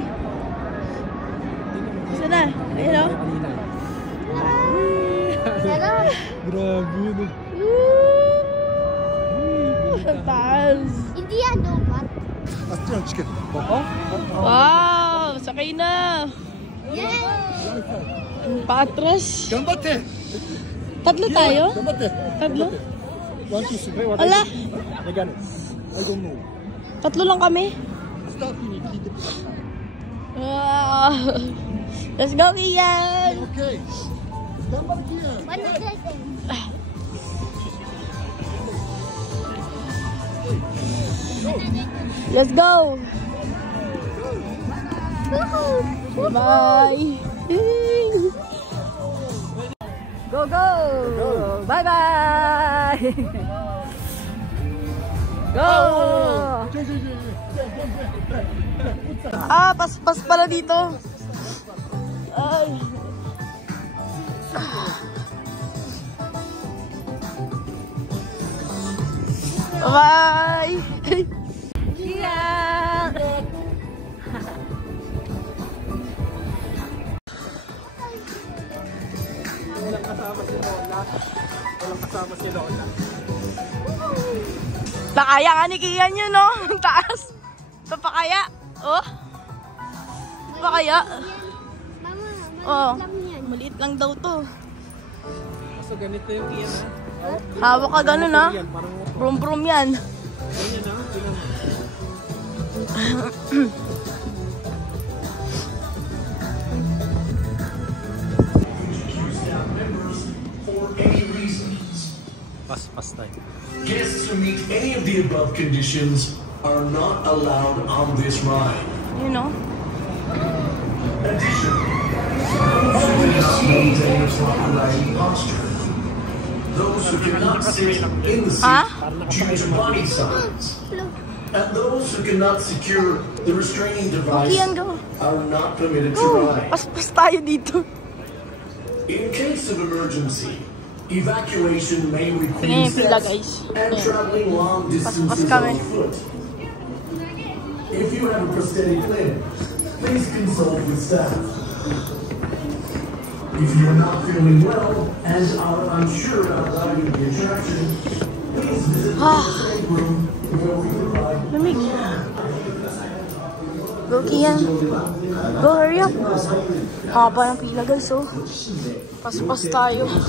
Isa na. Ayun o. Sarap. Grabe. Ang taas. Hindi yan, dopat. Wow! Sakay na! Yay! Ang paatras. 頑張って Tatlo tayo? 頑張って Tatlo? ワンツースリー Ala! I got it. I don't know. Tatlo lang kami. スタッフに聞いてください Wow! Let's go, Kian! OK 頑張ってキアン One second. Let's go! Bye! Go, go! Bye-bye! Go! Ah, paspas pala dito. Ay. Bye! Yeah! Walang kasama si Lola. Walang kasama si Lola. Pakaya nga ni Kian yun, no? Ang taas. Papakaya. Oh. Papakaya. Mama, Oh. maliit lang yan. Maliit lang daw to. So ganito yung Kian ha. Hawak ka ganun, ha? Yan, parang Brum-brum yan. ganyan ha. Bilang For any reasons. pas tayo. Guests who meet any of the above conditions are not allowed on this ride. You know? Additionally, those who cannot maintain a proper riding posture, those who cannot sit in the seat Ah? due to body size, and those who cannot secure the restraining device Kian, go. are not permitted to Go! ride. Paspas tayo dito. In case of emergency, evacuation may require Tingnan yung pila, steps guys. and Ayan. traveling long distances kami. on foot. If you have a prosthetic limb, please consult with staff. If you are not feeling well and are unsure about riding the attraction, please visit the first aid room where we provide Lamig. Go, Kian. Go, hurry up. Haba ng pila, guys, oh. Paspas tayo. 正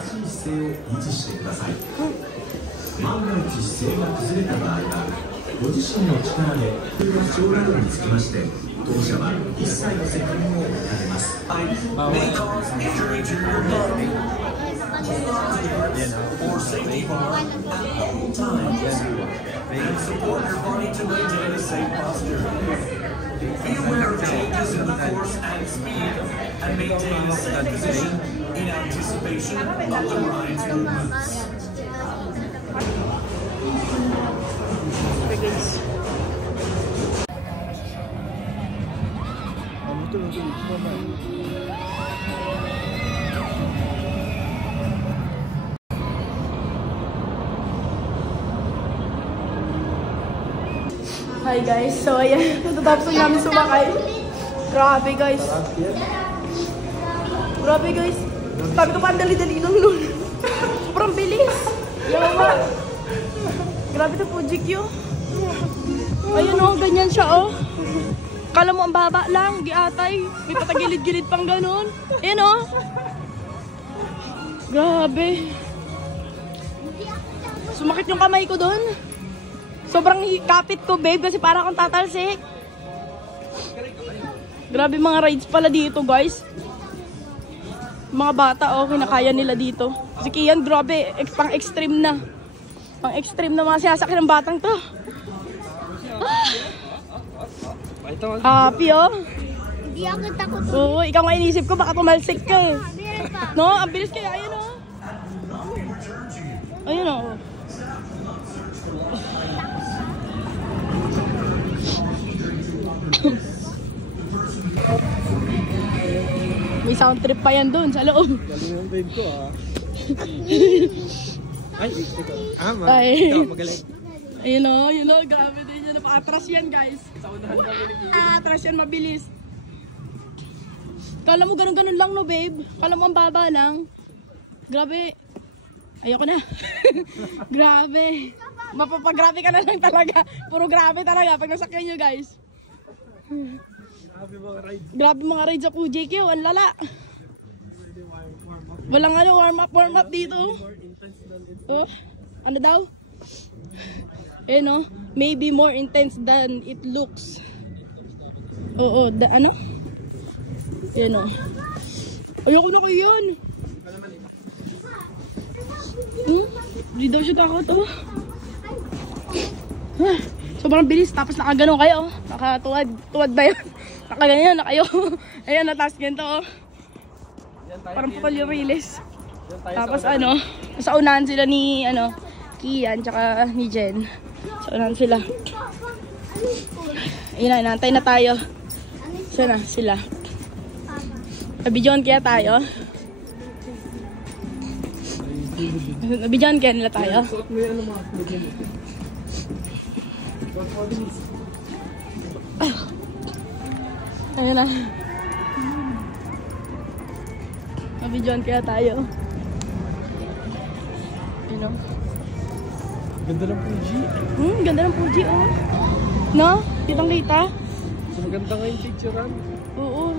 しい姿勢を維持してください。万が一姿勢が崩れた場合は、ご自身の力で不調などにつきまして、当社は一切の責任を負われます。may cause injury to your body. Or safety bar at all times. And support your body to maintain a safe posture. Be aware of changes in the force and speed and maintain a safe position in anticipation of the ride's movements. Okay, guys. Hi guys, so ayan, natatapos na namin sumakay. Grabe guys. Grabe guys. Sabi ko pa ang dali-dali lang nun. Sobrang bilis. Yawa. Grabe to Fuji-Q. Ayun oh, ganyan siya oh. Kala mo ang baba lang, giatay. May patagilid-gilid pang ganun. Ayun oh. Grabe. Sumakit yung kamay ko doon. Sobrang kapit ko babe kasi parang akong tatalsik. Grabe mga rides pala dito guys. Mga bata oh, kinakaya nila dito. Si Kian grabe, pang extreme na. Pang extreme na mga sinasakyan ng batang to. Happy oh. Hindi ako takot. Oo, ikaw nga inisip ko baka tumalsik ka eh. No, ang bilis kaya, ayun oh. Ayun oh. May sound trip pa yan doon sa loob. Galing yung babe ko ah. Ay, teka. Ay. Magaling. Ayun o, grabe din yun. Napaka-atras yan guys. Atras yan, mabilis. Kala mo ganun-ganun lang no babe? Kala mo ang baba lang? Grabe. Ayoko na. Grabe. Mapapagrabe ka na lang talaga. Puro grabe talaga pag nasakyan nyo guys. Grabe mga rides sa Fuji-Q. Ang lala. Walang ano, warm up dito. Oh, ano daw? Eh no, maybe more intense than it looks. Oo, ano? Yan o. Ayoko na kayo yun. Hindi daw siya takot oh. Sobrang bilis, tapos nakagano kayo. Nakatuwad ba yun? Nakaganyan na kayo. Ayan, natas ganito oh. Parang putol yung release. Tapos ano, sa unahan sila ni ano, Kian tsaka ni Jen. Sa unahan sila. Ayun na, inaantay na tayo. Sana sila. Nabidyon kaya tayo. Nabidyon kaya nila tayo. Ayun na. Nabidyon kaya tayo. You know? Ganda ng Fuji. Ganda ng Fuji oh. No? Kitang kita. So maganda nga yung picturean. Oo.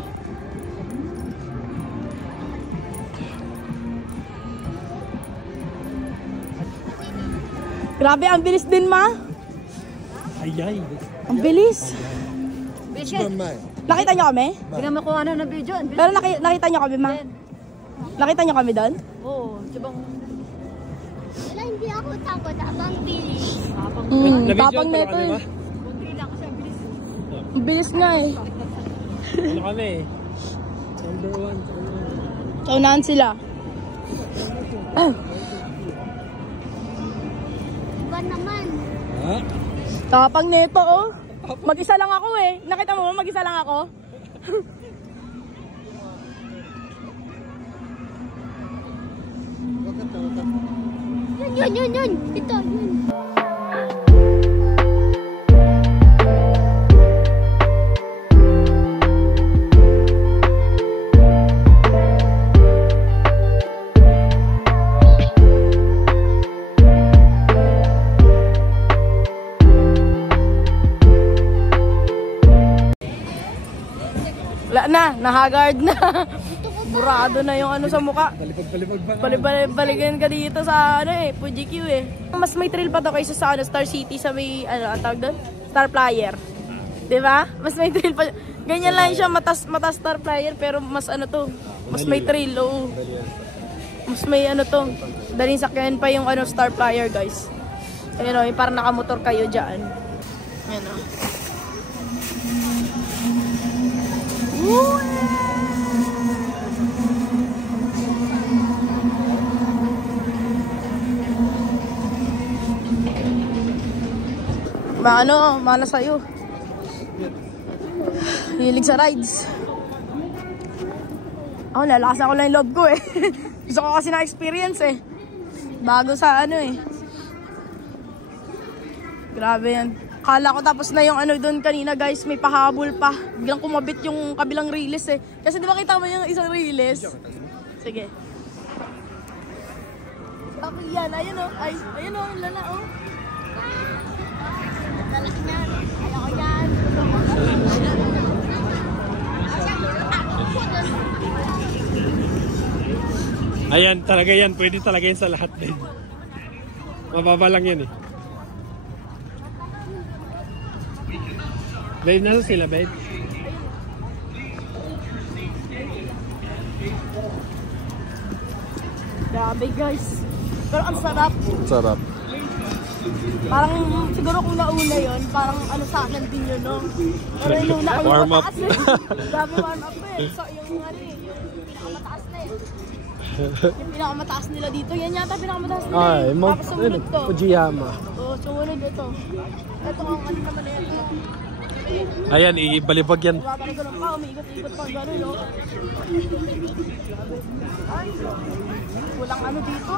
Grabe, ang bilis din ma. Ayay. Ang bilis. Nakita nyo kami? Tingnan mo kung ano na video. Pero nakita nyo kami ma? Nakita nyo kami doon? Oo, sibang. Wala, hindi ako takot. Abang bilis. Tapang neto eh. Ang bilis nga eh. Ano kami? Number 1. Sa unahan sila. Iba naman. Ha? Tapang neto oh. Mag-isa lang ako eh. Nakita mo ba mag-isa lang ako? Yun. Ito, yun. Wala na, nahagard na. Burado na yung ano sa muka. Balibag pa nga. Balikan ka dito sa ano eh, Fuji-Q eh. Mas may thrill pa to kaysa sa ano, Star City sa may, ano, ang tawag doon? Star Flyer. Diba? Mas may thrill pa. Ganyan lang siya, matas Star Flyer, pero mas ano to, mas may thrill, oo. Mas may ano to, daling sakyan pa yung ano, Star Flyer guys. Ayun o, parang nakamotor kayo dyan. Yan o. Mana sa'yo. Hilig sa rides. Ako, lalakas ako lang yung loob ko eh. Gusto ko kasi na-experience eh. Bago sa ano eh. Grabe yan. Kala ko tapos na yung ano doon kanina guys, may pahabol pa. Biglang kumabit yung kabilang release eh. Kasi di ba kita mo yung isang release? Sige. Okay yan, ayun o. Ay, ayun o, lala o. Lalaki na. Ayoko yan. Ayan, talaga yan. Pwede talaga yan sa lahat din. Mababa lang yan eh. Babe, nasa sila, babe? Grabe guys. Pero ang sarap. Sarap. Parang siguro kung nauna yun, parang ano sa akin din yun, no? Pero yung nauna ko yung mataas eh. Grabe warm up eh. So yung ano eh, yung pinakamataas na eh. Yung pinakamataas nila dito, yan yata pinakamataas nila eh. Tapos sumunod to. Fujiyama. Oo, sumunod ito. Ito ang ano naman na yan. Ayan, ibalibag yan. Wala talaga lang pa, umiikot-ikot pa gano'n, no? Ay, walang ano dito.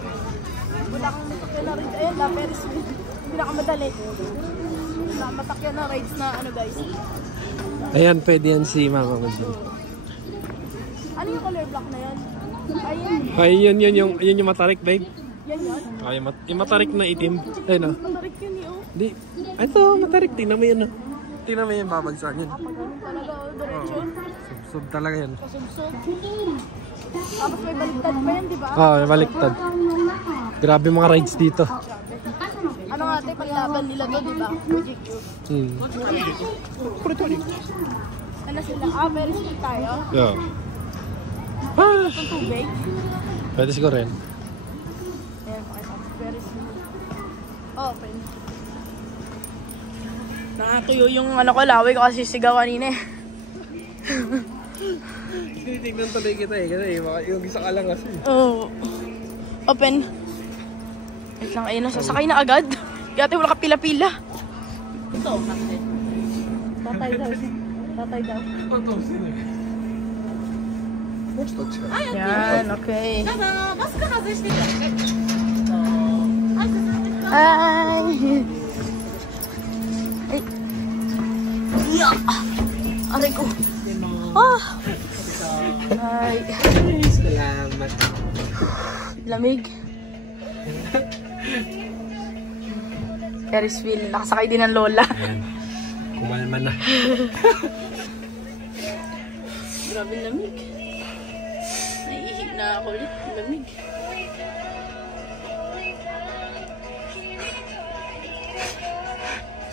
Walang matakyan na rides. Ayan, La Ferris wheel. Pinakamadali. Walang matakyan na rides na ano guys. Ayan, pwede yan si Mama Majin. Ano yung color block na yan? Ayun. Ay, yun yung matarik, babe. Yan yun? Ay, yung matarik na itim. Ayun o. Matarik yun eh, oh. Di. Ito, matarik. Tingnan mo yan o. Tingnan mo yan, babagsak yan. Ganun talaga, oh, diretso. Sub talaga yan. Kasubsob. Tapos may baliktad pa yan, di ba? Oo, may baliktad. Grabe mga rides dito. Ano nga tayo, paglaban nila to, di ba? GQ. Ano sila? Ferris wheel tayo. Yeah. Itong tubig. Pwede siguro rin. Ayan, pakita ko. Ferris wheel. Open. Nakatuyo yung ano ko, laway ko kasi sigaw kanina eh. Tinitignan tuloy kita eh. Kasi yung isa ka lang kasi. Oo. Open. Wait lang, ayun na. Sasakay na agad. Kaya wala ka pila-pila. Ito, bakit? Tatay daw. Tatay daw. Yan, okay. Ay! Ay! Yeah! Aray ko! Ah! Ay! Salamat. Lamig. Ferris wheel. Nakasakay din ng lola. Ayan. Kumalma na. Grabe lamig. Naiihi na ako ulit. Lamig.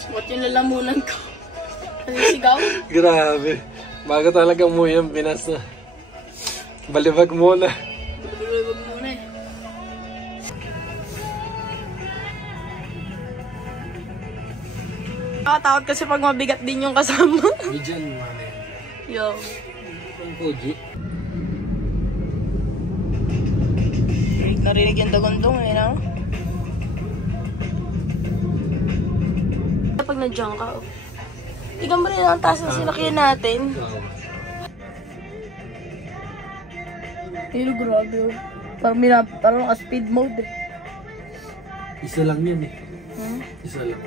Suot yung lalamunan ko. Sigaw. Grabe. Bago talaga mo yung Pinas na. Balibag muna. Bulubog muna eh. Nakatakot kasi pag mabigat din yung kasama. Diyan, mami. Yo. Ang Fuji. Narinig yung dagondong eh, no? Pag nandiyan ka, oh. Tignan mo rin ang taas na sinakyan natin. Pero grabe, oh. Parang naka-speed mode eh. Isa lang yan eh. Isa lang.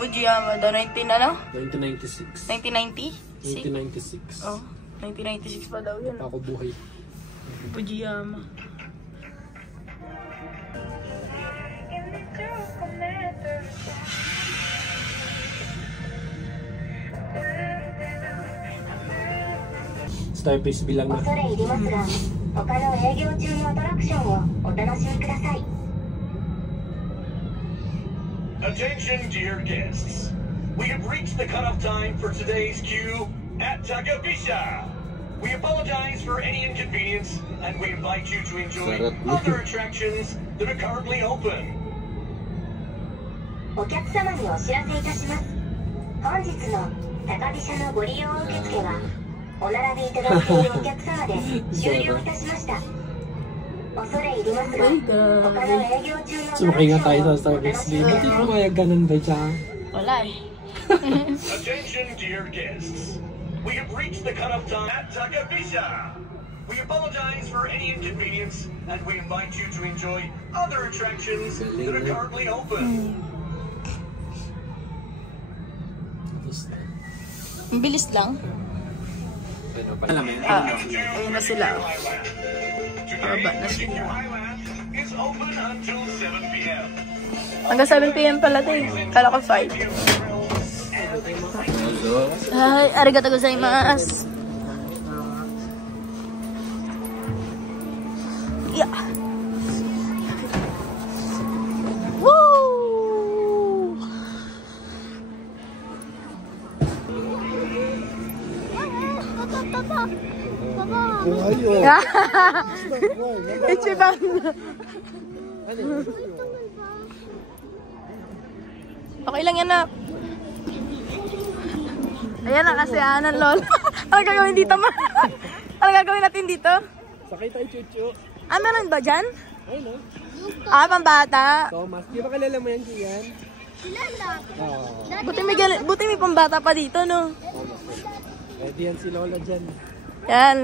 Fujiyama daw, 1996. 1990? 1996. Oh, 1996 pa daw yun. Ako buhay. Fujiyama. Starface bilang na. 恐れ入りますが、他の営業中のアトラクションをお楽しみください。Attention, dear guests. We have reached the cutoff time for today's queue at Takabisha. We apologize for any inconvenience, and we invite you to enjoy other attractions that are currently open. お客様にお知らせいたします。本日の高飛車のご利用受付はお並びいただいているお客様で終了いたしました。恐れ入りますが、他の営業中の Sumakay nga tayo sa Starbucks din. Ba't yung pumayag ganun ba siya? Wala eh. Attention, dear guests. We have reached the cutoff time at Takabisha. We apologize for any inconvenience, and we invite you to enjoy other attractions that are currently open. Ang bilis lang. Ayun na sila. Pababa na sila. It's open until 7 p.m. Hanggang 7 p.m. pala ito eh. Kala ko 5. Ay, arigatou gozaimasu. Yeah. Woo! Ichiban. Okay lang yan na. Ayan na kasi ng lolo. Ano gagawin dito ma? Ano gagawin natin dito? Sakay tayo, Chuchu. Ah, meron ba dyan? Ay, no? Ah, pambata. Thomas, di ba kalala mo yan, Kian? Buti may pambata pa dito, no? Pwede yan si Lola dyan. Yan.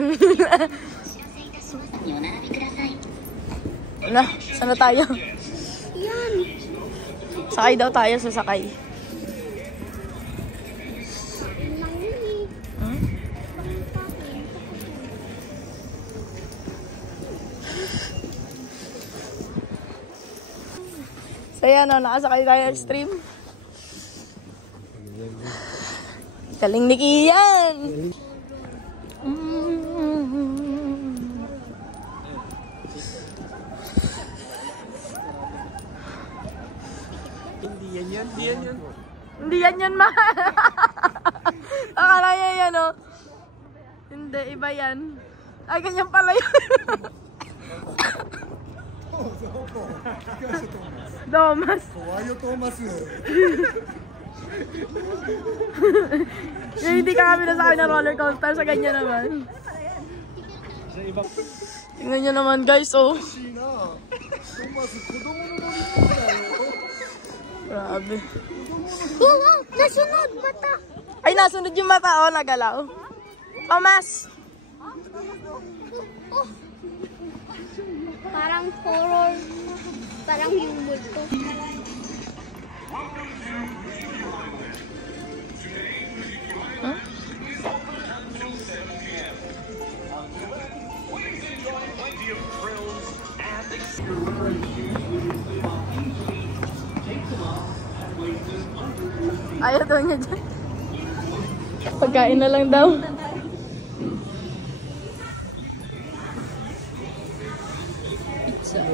Wala, saan na tayo? Sakay daw tayo, sasakay. So yan o, nakasakay tayo extreme. Galing ni Kian! Hindi yan yan, hindi yan yan. Hindi yan yan, ma! Akala niya yan o. Hindi, iba yan. Ay, ganyan pala yun. Thomas. Yung hindi ka kami nasakay ng roller coaster, sa ganyan naman. Tingnan nyo naman guys, oh. Grabe. Nasunod mata. Ay, nasunod yung mata, oh, nagalaw. Thomas! Parang horror. Parang yung multo. Huh? Ayaw daw niya dyan. Pagkain na lang daw. Pizza.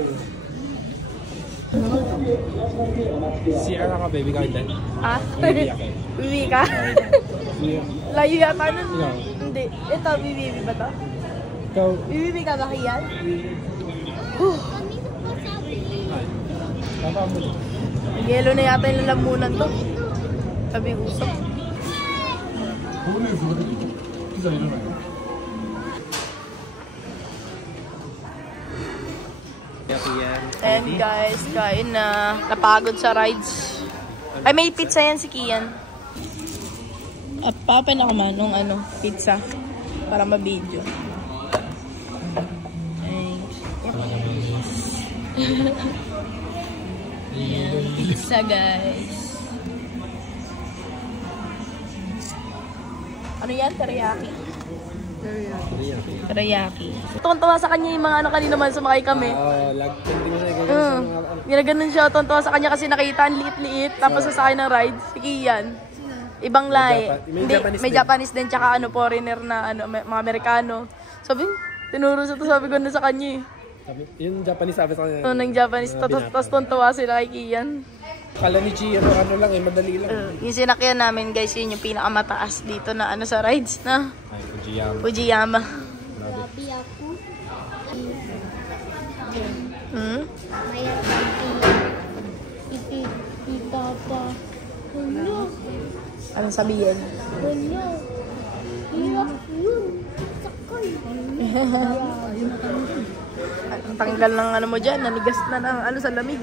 CR ka, baby ka, hindi? Ah? Bibi ka? Layo yata nun. Hindi. Ito, bibi ba to? Ikaw? Bibi ka ba kiyan? Yelo na yata yung lalamunan to. Sabi usap. And guys, kain na. Napagod sa rides. Ay, may pizza yan si Kian. At papen ako man nung ano, pizza. Para ma-video. Ayan, pizza guys. Ano yan? Teriyaki? Teriyaki. Tuntua sa kanya yung mga ano kanina man sumakay kami. Ginaganon siya. Tuntua sa kanya kasi nakita ang liit-liit. Tapos sasakay ng ride. Si Kian. Ibang lahi. May Japanese din. Tsaka ano, foreigner na ano, mga Amerikano. Sabi, tinuro sa to. Sabi ko na sa kanya eh. Yung Japanese sabi sa kanya. Nang Japanese. Tapos tuntua sila kay Kian. Kala ni Chiro, ano lang eh, madali lang. Yung sinakyan namin guys, yun yung pinakamataas dito na ano sa rides na. Ay, Fujiyama. Fujiyama. Grabe ako. Hmm? Mayroon Papa. Hello. Anong sabihin? Hello. Hirap yun. Sakay. Ang tanggal ng ano mo dyan, nanigas na ng ano sa lamig.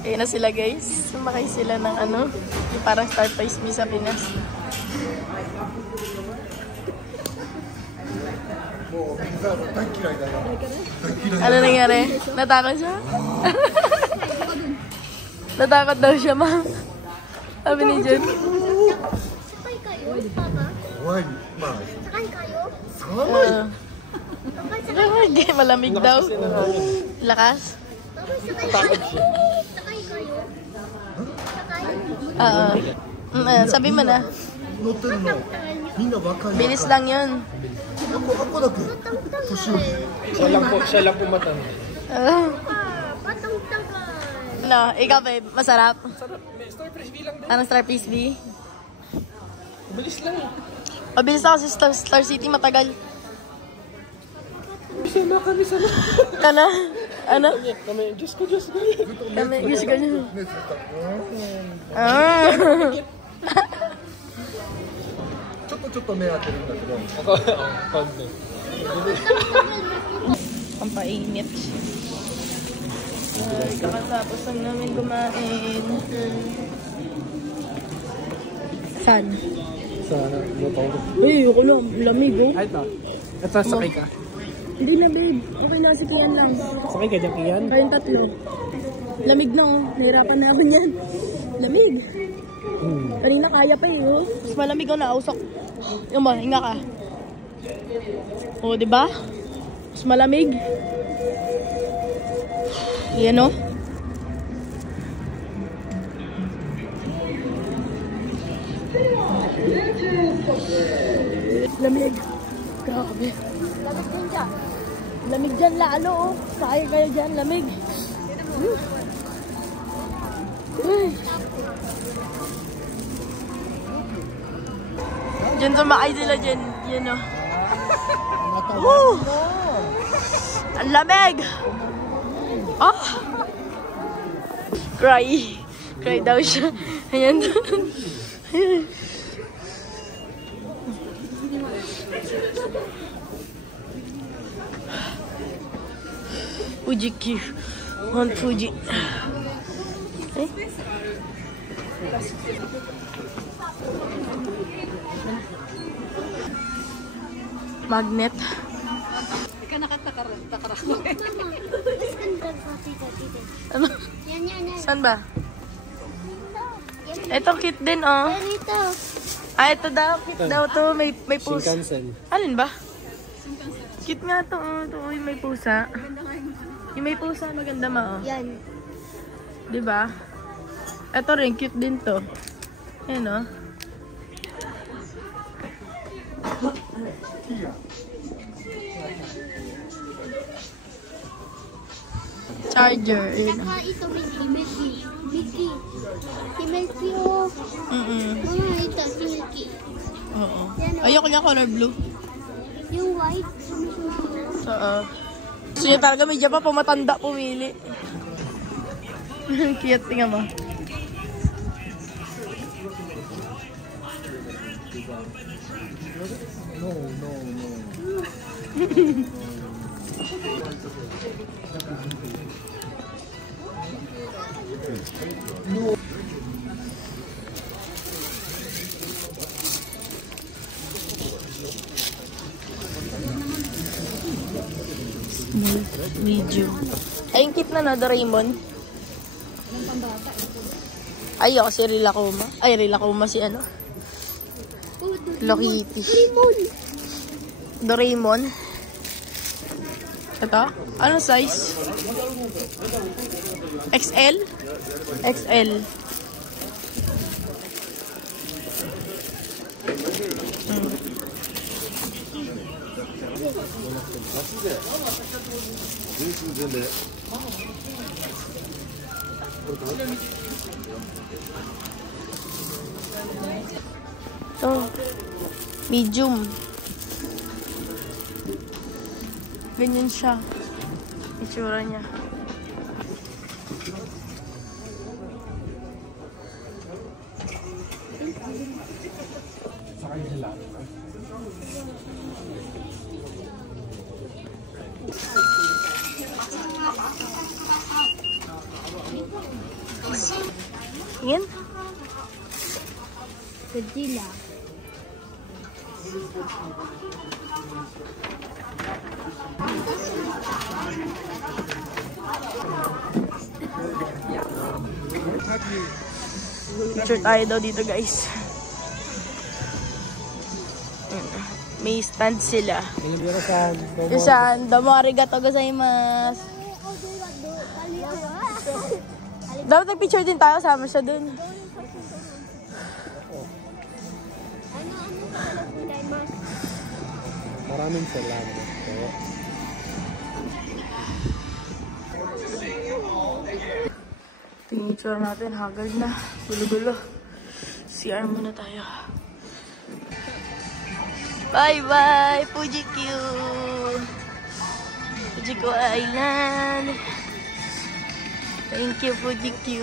Ayun na sila guys. Sumakay sila ng ano, yung parang Star Prize Me sa Pinas. Ano nangyari? Natakot siya? Natakot daw siya, ma'am. Sabi ni Jen. Sakay kayo, Papa? Sakay kayo? Hindi, malamig daw. Lakas? Papa, sakay kayo? Sakay kayo? Sakay? Oo. Sabi mo na. Bilis lang yun. Siya lang po matanda. Patang-tagal. Ano, ikaw babe, masarap? Sarap. Star Prize B lang din. Anong Star Prize B? Bilis lang eh. Mabilis ako sa Star City, matagal. Sama. Ano? Ano? Kami, Diyos ko. Kami, gusto ko niyo. Ako, konti. Ang painit. Ay, kakatapos lang namin kumain. Saan? Sa motor. Ay, ako lang. Lamig, oh. Ay, ito. Ito, sakay ka. Hindi na, babe. Okay na, si Kian lang. Sakay ka dyan, Kian. Kayong tatlo. Lamig na, oh. Nahirapan na ako yan. Lamig. Kanina kaya pa eh, oh. Mas malamig ako, nausok. Yung ba, hinga ka. Oh, diba? Mas malamig. Yan, oh. Lamig. Grabe. Lamig din dyan. Lamig dyan lalo, oh. Sakay kayo dyan, lamig. Dyan sumakay sila dyan. Yan, oh. Woo! Ang lamig! Oh! Cry. Cry daw siya. Ayan. Ayan. Fuji Q. Mount Fuji. Eh? Magnet. Ika nakatakara. Ano? Yan. Saan ba? Ito cute din, oh. Yan ito. Ah, ito daw. Cute daw to. May pusa. Shinkansen. Alin ba? Cute nga to, oh. Ito, oh, yung may pusa. Yung may pusa, maganda ma, oh. Yan. Diba? Ito rin, cute din to. Ayan, oh. Charger. Ayan. Saka ito, Mickey. Si Mickey, oh. Mama, ito, si Mickey. Oo. Yan, oh. Ayoko niya color blue. Yung white. Oo. Gusto niya talaga, medyo pa pumatanda pumili. Cute, tingnan mo. Video. Ay, yung cute na no, Doraemon. Ay, ako si Rilakuma. Ay, Rilakuma si ano? Lokiti. Doraemon. Ito? Ano size? XL? XL. Ito. Medium. Ganyan siya. Itsura niya. Yan. Godzilla. Picture tayo daw dito, guys. May stand sila. Isan, domo arigato gozaimasu. Dapat nag-picture din tayo, sama siya dun. Maraming salamat. Tingin itsura natin, haggard na. Gulo-gulo. CR muna tayo. Bye-bye, Fuji-Q! Fuji-Q Island! Thank you, Fuji-Q!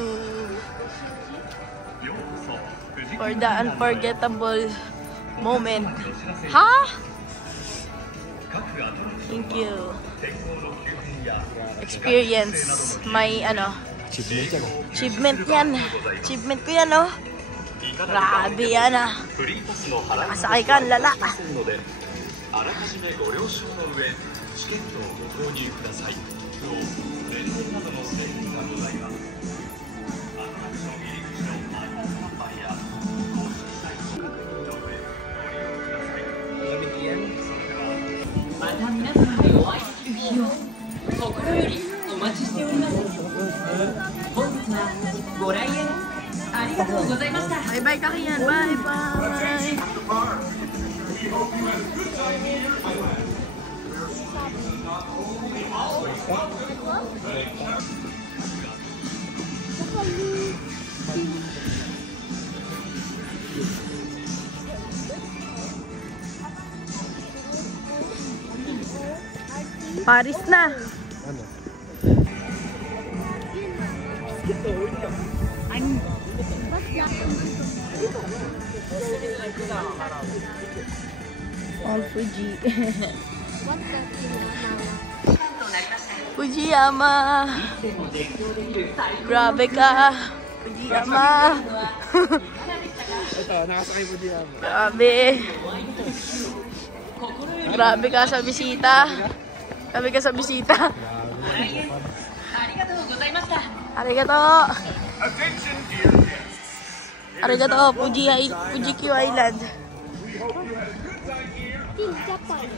For the unforgettable moment. Ha? Thank you. Experience. May achievement yan. Achievement ko yan, oh. Grabe yan, ah. Nakasakay ka, lala. Bye-bye, Kakian. Bye-bye. Paris na. On Fuji. Fujiyama. Grabe ka. Fujiyama. Ito, nakasakay Fujiyama. Grabe. Grabe ka sa bisita. Grabe ka sa bisita. Arigato. Arigato, Fuji-Q Island. Team Japan.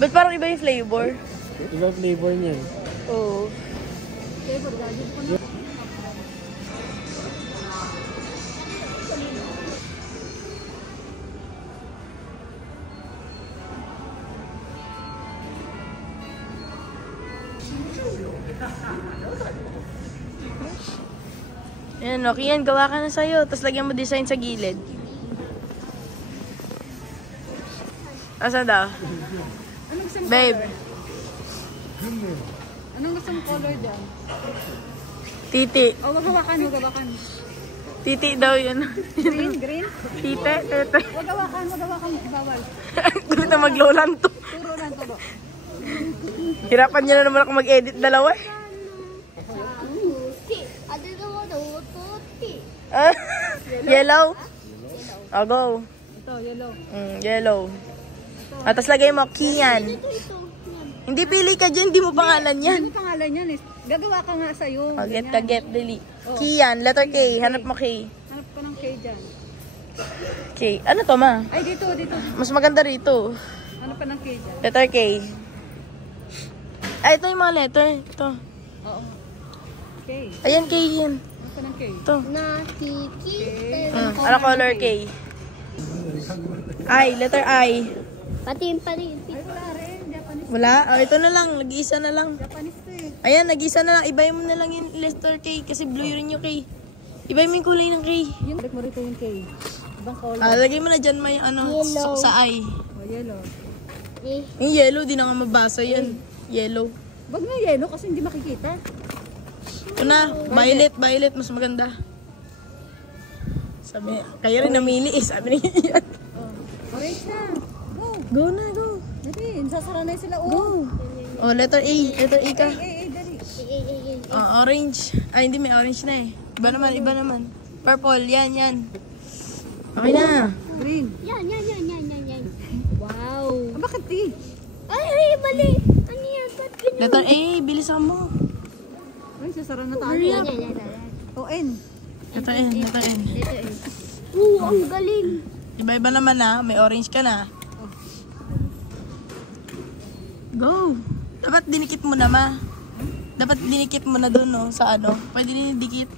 Ba't parang iba yung flavor? Iba flavor niyan. Oo. Ayan, okay yan. Gawa ka na sa'yo. Tapos lagyan mo design sa gilid. Asa daw? Babe. Anong gusto mong color dyan? Titi. O, wag hawakan, wag hawakan. Titi daw yun. Green, green? Tite, tete. Wag hawakan, bawal. Gusto na maglolan to. Turo lang to. Hirapan niya na naman ako mag-edit dalawa eh. Yellow? Oh, go. Ito, yellow. Yellow. Tapos lagay mo, Kian. Hindi pili ka dyan, hindi mo pangalan yan. Hindi pangalan yan. Gagawa ka nga sa'yo. Oh, get, dali. K yan, letter K. Hanap mo K. Hanap ka ng K dyan. K. Ano to, ma? Ay, dito. Mas maganda rito. Hanap ka ng K dyan. Letter K. Ay, ito yung mga letter. Ito. Oo. K. Ayan, K yan. Hanap ka ng K. Ito. Nakikita. Ano color K? I, letter I. Patin. Ay, wala rin. Japanese. Wala? Oh, ito na lang. Nag-iisa na lang. Japanese to eh. Ayan, nag-iisa na lang. Ibayin mo na lang yung letter K kasi blue rin yung K. Ibayin mo yung kulay ng K. Yun, balik mo rito yung K. Ibang color. Lagay mo na dyan may ano, Yellow. sa I. O, yellow. Yung yellow, di na nga mabasa yan. Yellow. Wag na yellow kasi hindi makikita. Ito na, violet, mas maganda. Sabi, kayo rin namili eh, sabi niya. Orange na. Go. Go na, go. Dali, sasara na sila. Go. Oh, letter A ka. Dali. Oh, orange. Ay, hindi, may orange na eh. Iba naman. Purple, yan. Okay na. Green. Yan. Wow. Ah, bakit T? Ay, mali. Ano yan? Ba't ganyan? Letter A, bilisan mo. Ay, sasara na tayo. Yan. O, N. Letter N. Ang galing. Iba-iba naman na, may orange ka na. Go. Dapat dinikit mo na, ma. Dapat dinikit mo na doon, no, sa ano. Pwede dinidikit.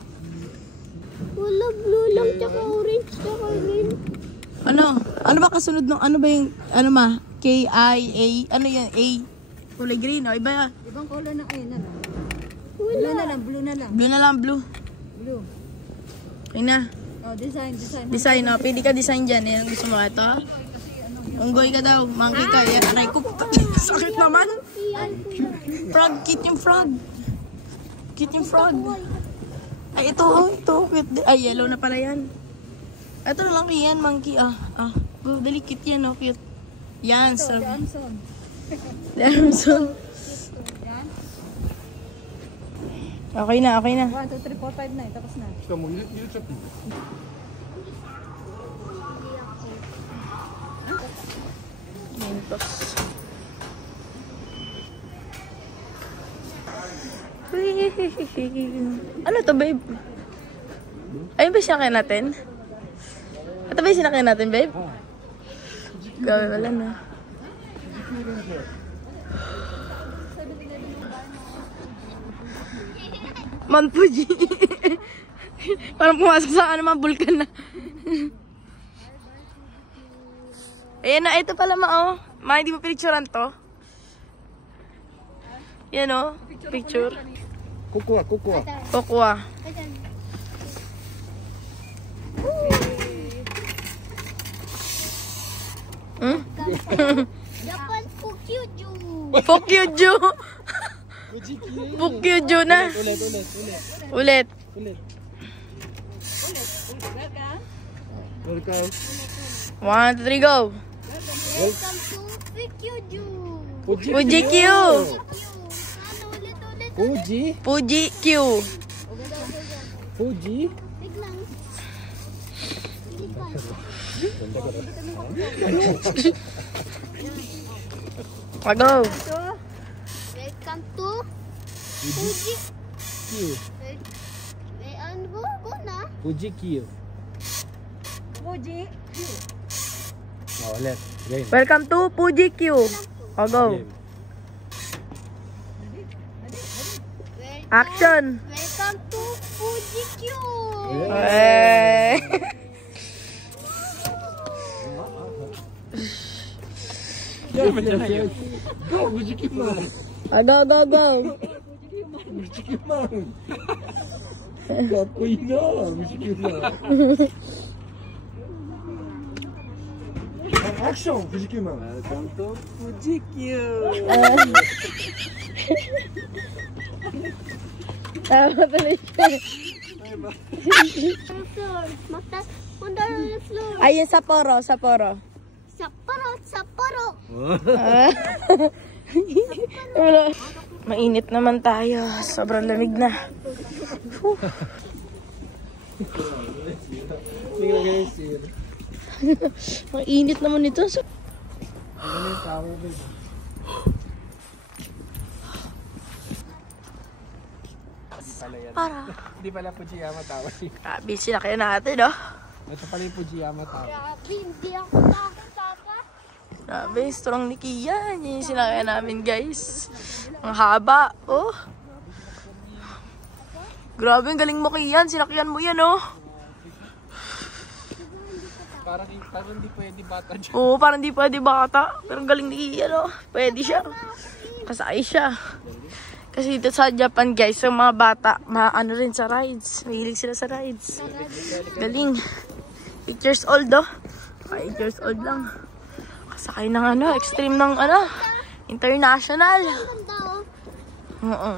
Wala, blue lang, tsaka orange, tsaka green. Ano ba kasunod nung, ano ba yung, ano ma? K-I-A, ano yan, A? Kulay green, o, iba. Ibang color ng ayun na lang. Wala. Blue na lang. Blue na lang, blue. Blue. Ayun na. Oh, design. Design, o. Pwede ka design dyan. Yan ang gusto mo ito. Unggoy ka daw. Monkey ka. Yan, aray ko. Sakit naman. Frog, cute yung frog. Ay, ito. Cute. Ay, yellow na pala yan. Ito na lang yan, monkey. Go, dali, cute yan, o. Cute. Yan, so. Damson. Okay na. 1, 2, 3, 4, 5 na. Tapos na. Mentos. Ano to, babe? Ayun ba sinakyan natin? Ito ba yung sinakyan natin, babe? Gabi wala na. Mount Fuji. Parang pumasok sa ano, mga bulkan na. Ayan na, ito pala ma, oh. Ma, hindi mo pinicturean to? Yan, oh. Picture. Kukuha. Kokwa. Japan Fukyuju. Fukyuju. Fukyuju na. Ulit. Welcome. 1, 2, 3, go. Welcome to Fukyuju. Fuji Q. Fuji Q. Biglang. Go. Welcome to Fuji. Ano go na? Fuji. Oh, ulit. Game. Welcome to Fuji Q. O, go. Action. Welcome to Fuji Q. Eh. Go, Fujikiman. Go. Fujikiman. Kapoy na, Fujikiman. Action, Fujikiman. Welcome to Fuji Q. Tama tuloy siya. Floor. Punta na floor. Ayun, Sapporo. Sapporo. Mainit naman tayo. Sobrang lamig na. Mainit naman ito. yan. Para. Hindi pala Fujiyama Tower. Grabe, sinakyan natin, no? Ito pala yung Fujiyama Tower. Grabe, hindi ako takot, Papa. Grabe, strong ni Kian. Yan yung sinakyan namin, guys. Ang haba, oh. Grabe, ang galing mo, Kian. Sinakyan mo yan, oh. Parang hindi pwede bata dyan. Oo, parang hindi pwede bata. Pero ang galing ni Kian, oh. Pwede siya. Kasakay siya. Kasi dito sa Japan, guys, yung mga bata, maano rin sa rides. Mahilig sila sa rides. Galing. 8 years old, oh. 8 years old lang. Kasakay ng ano, extreme ng ano, international. Oo.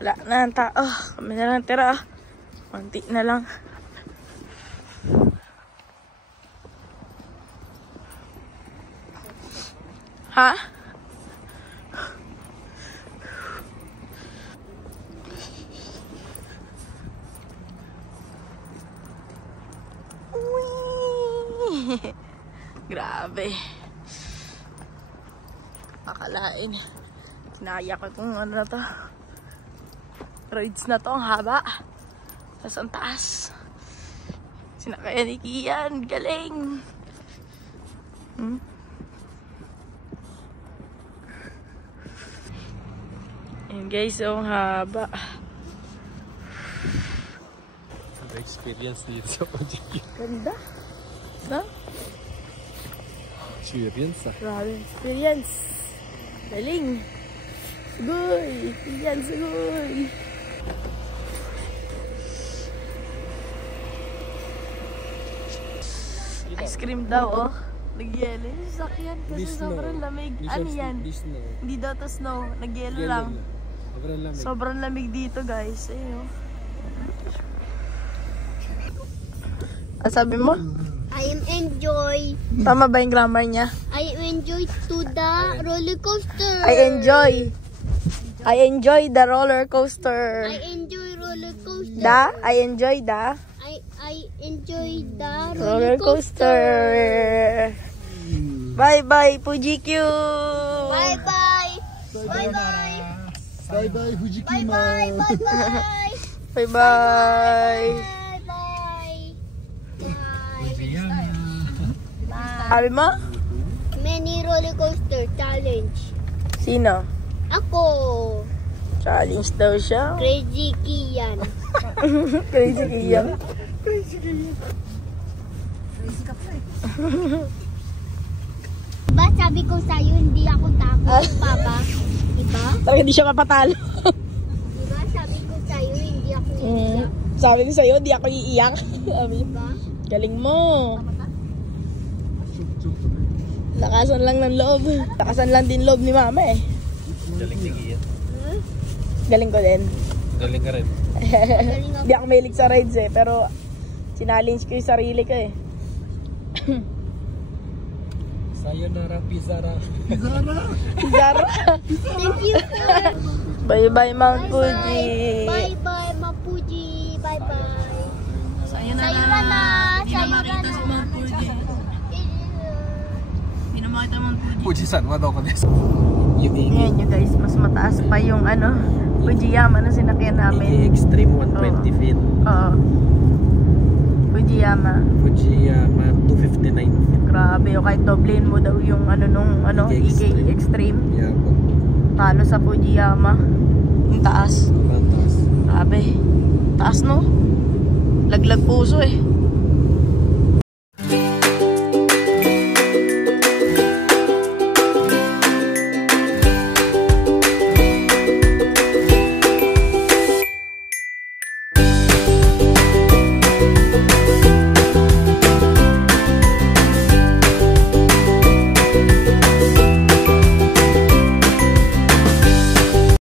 Wala na ang tao. Kami na lang tira. Konti na lang. Ha? Grabe. Akalain. Kinaya ko itong ano na to. Rides na to. Ang haba. Tapos ang taas. Sinakaya ni Kian. Galing. Ayan guys. Ang haba. Experience dito sa Fujiyama. Ganda. No? Experience ah. Grabe experience. Galing. Sugoy. Kian, sugoy. Ice cream daw, oh. Nag-yelo yung sasakyan kasi sobrang lamig. Ano yan? Hindi daw to snow. Nag-yelo lang. Sobrang lamig. Sobrang lamig dito, guys. Ayun. Ano sabi mo? I am enjoy. Tama ba yung grammar niya? I enjoy to the roller coaster. I enjoy the roller coaster. I enjoy roller coaster. I enjoy the I enjoy the roller coaster. Bye bye, Fuji Q. Bye bye. Bye bye. Bye bye, Fujikima. Bye bye. Bye Bye bye. bye. Sabi mo? Many roller coaster challenge. Sino? Ako. Challenge daw siya. Crazy Kian. Crazy Kian. Crazy ka pa eh. Diba sabi ko sa'yo, hindi ako takot, Papa? Diba? Talaga di siya mapatalo. Diba sabi ko sa'yo, hindi ako iiyak? Sabi ko sa'yo, di ako iiyak. Diba? Galing mo. Lakasan lang ng loob. Lakasan lang din loob ni mama eh. Galing ni Kian. Galing ko din. Galing ka rin. Di ako mahilig sa rides eh. Pero sinallenge ko yung sarili ko eh. Sayonara, Pizarra. Zara. Thank you, sir. Bye bye Mount Fuji. Bye bye, Mount Fuji. Bye bye. Sayonara. Sayonara. Mount Fuji. Pinamata Mount Fuji. Fujisan, wala ko desu. Yung Ngayon nyo guys, mas mataas pa yung ano, Fujiyama na sinakyan namin. Extreme 120 feet. Oo. Fujiyama. Fujiyama 259 feet. Grabe, o kahit doblein mo daw yung ano nung ano, EK Extreme. Yeah, Talo sa Fujiyama. Yung taas. taas. Grabe. Taas no? Laglag puso eh.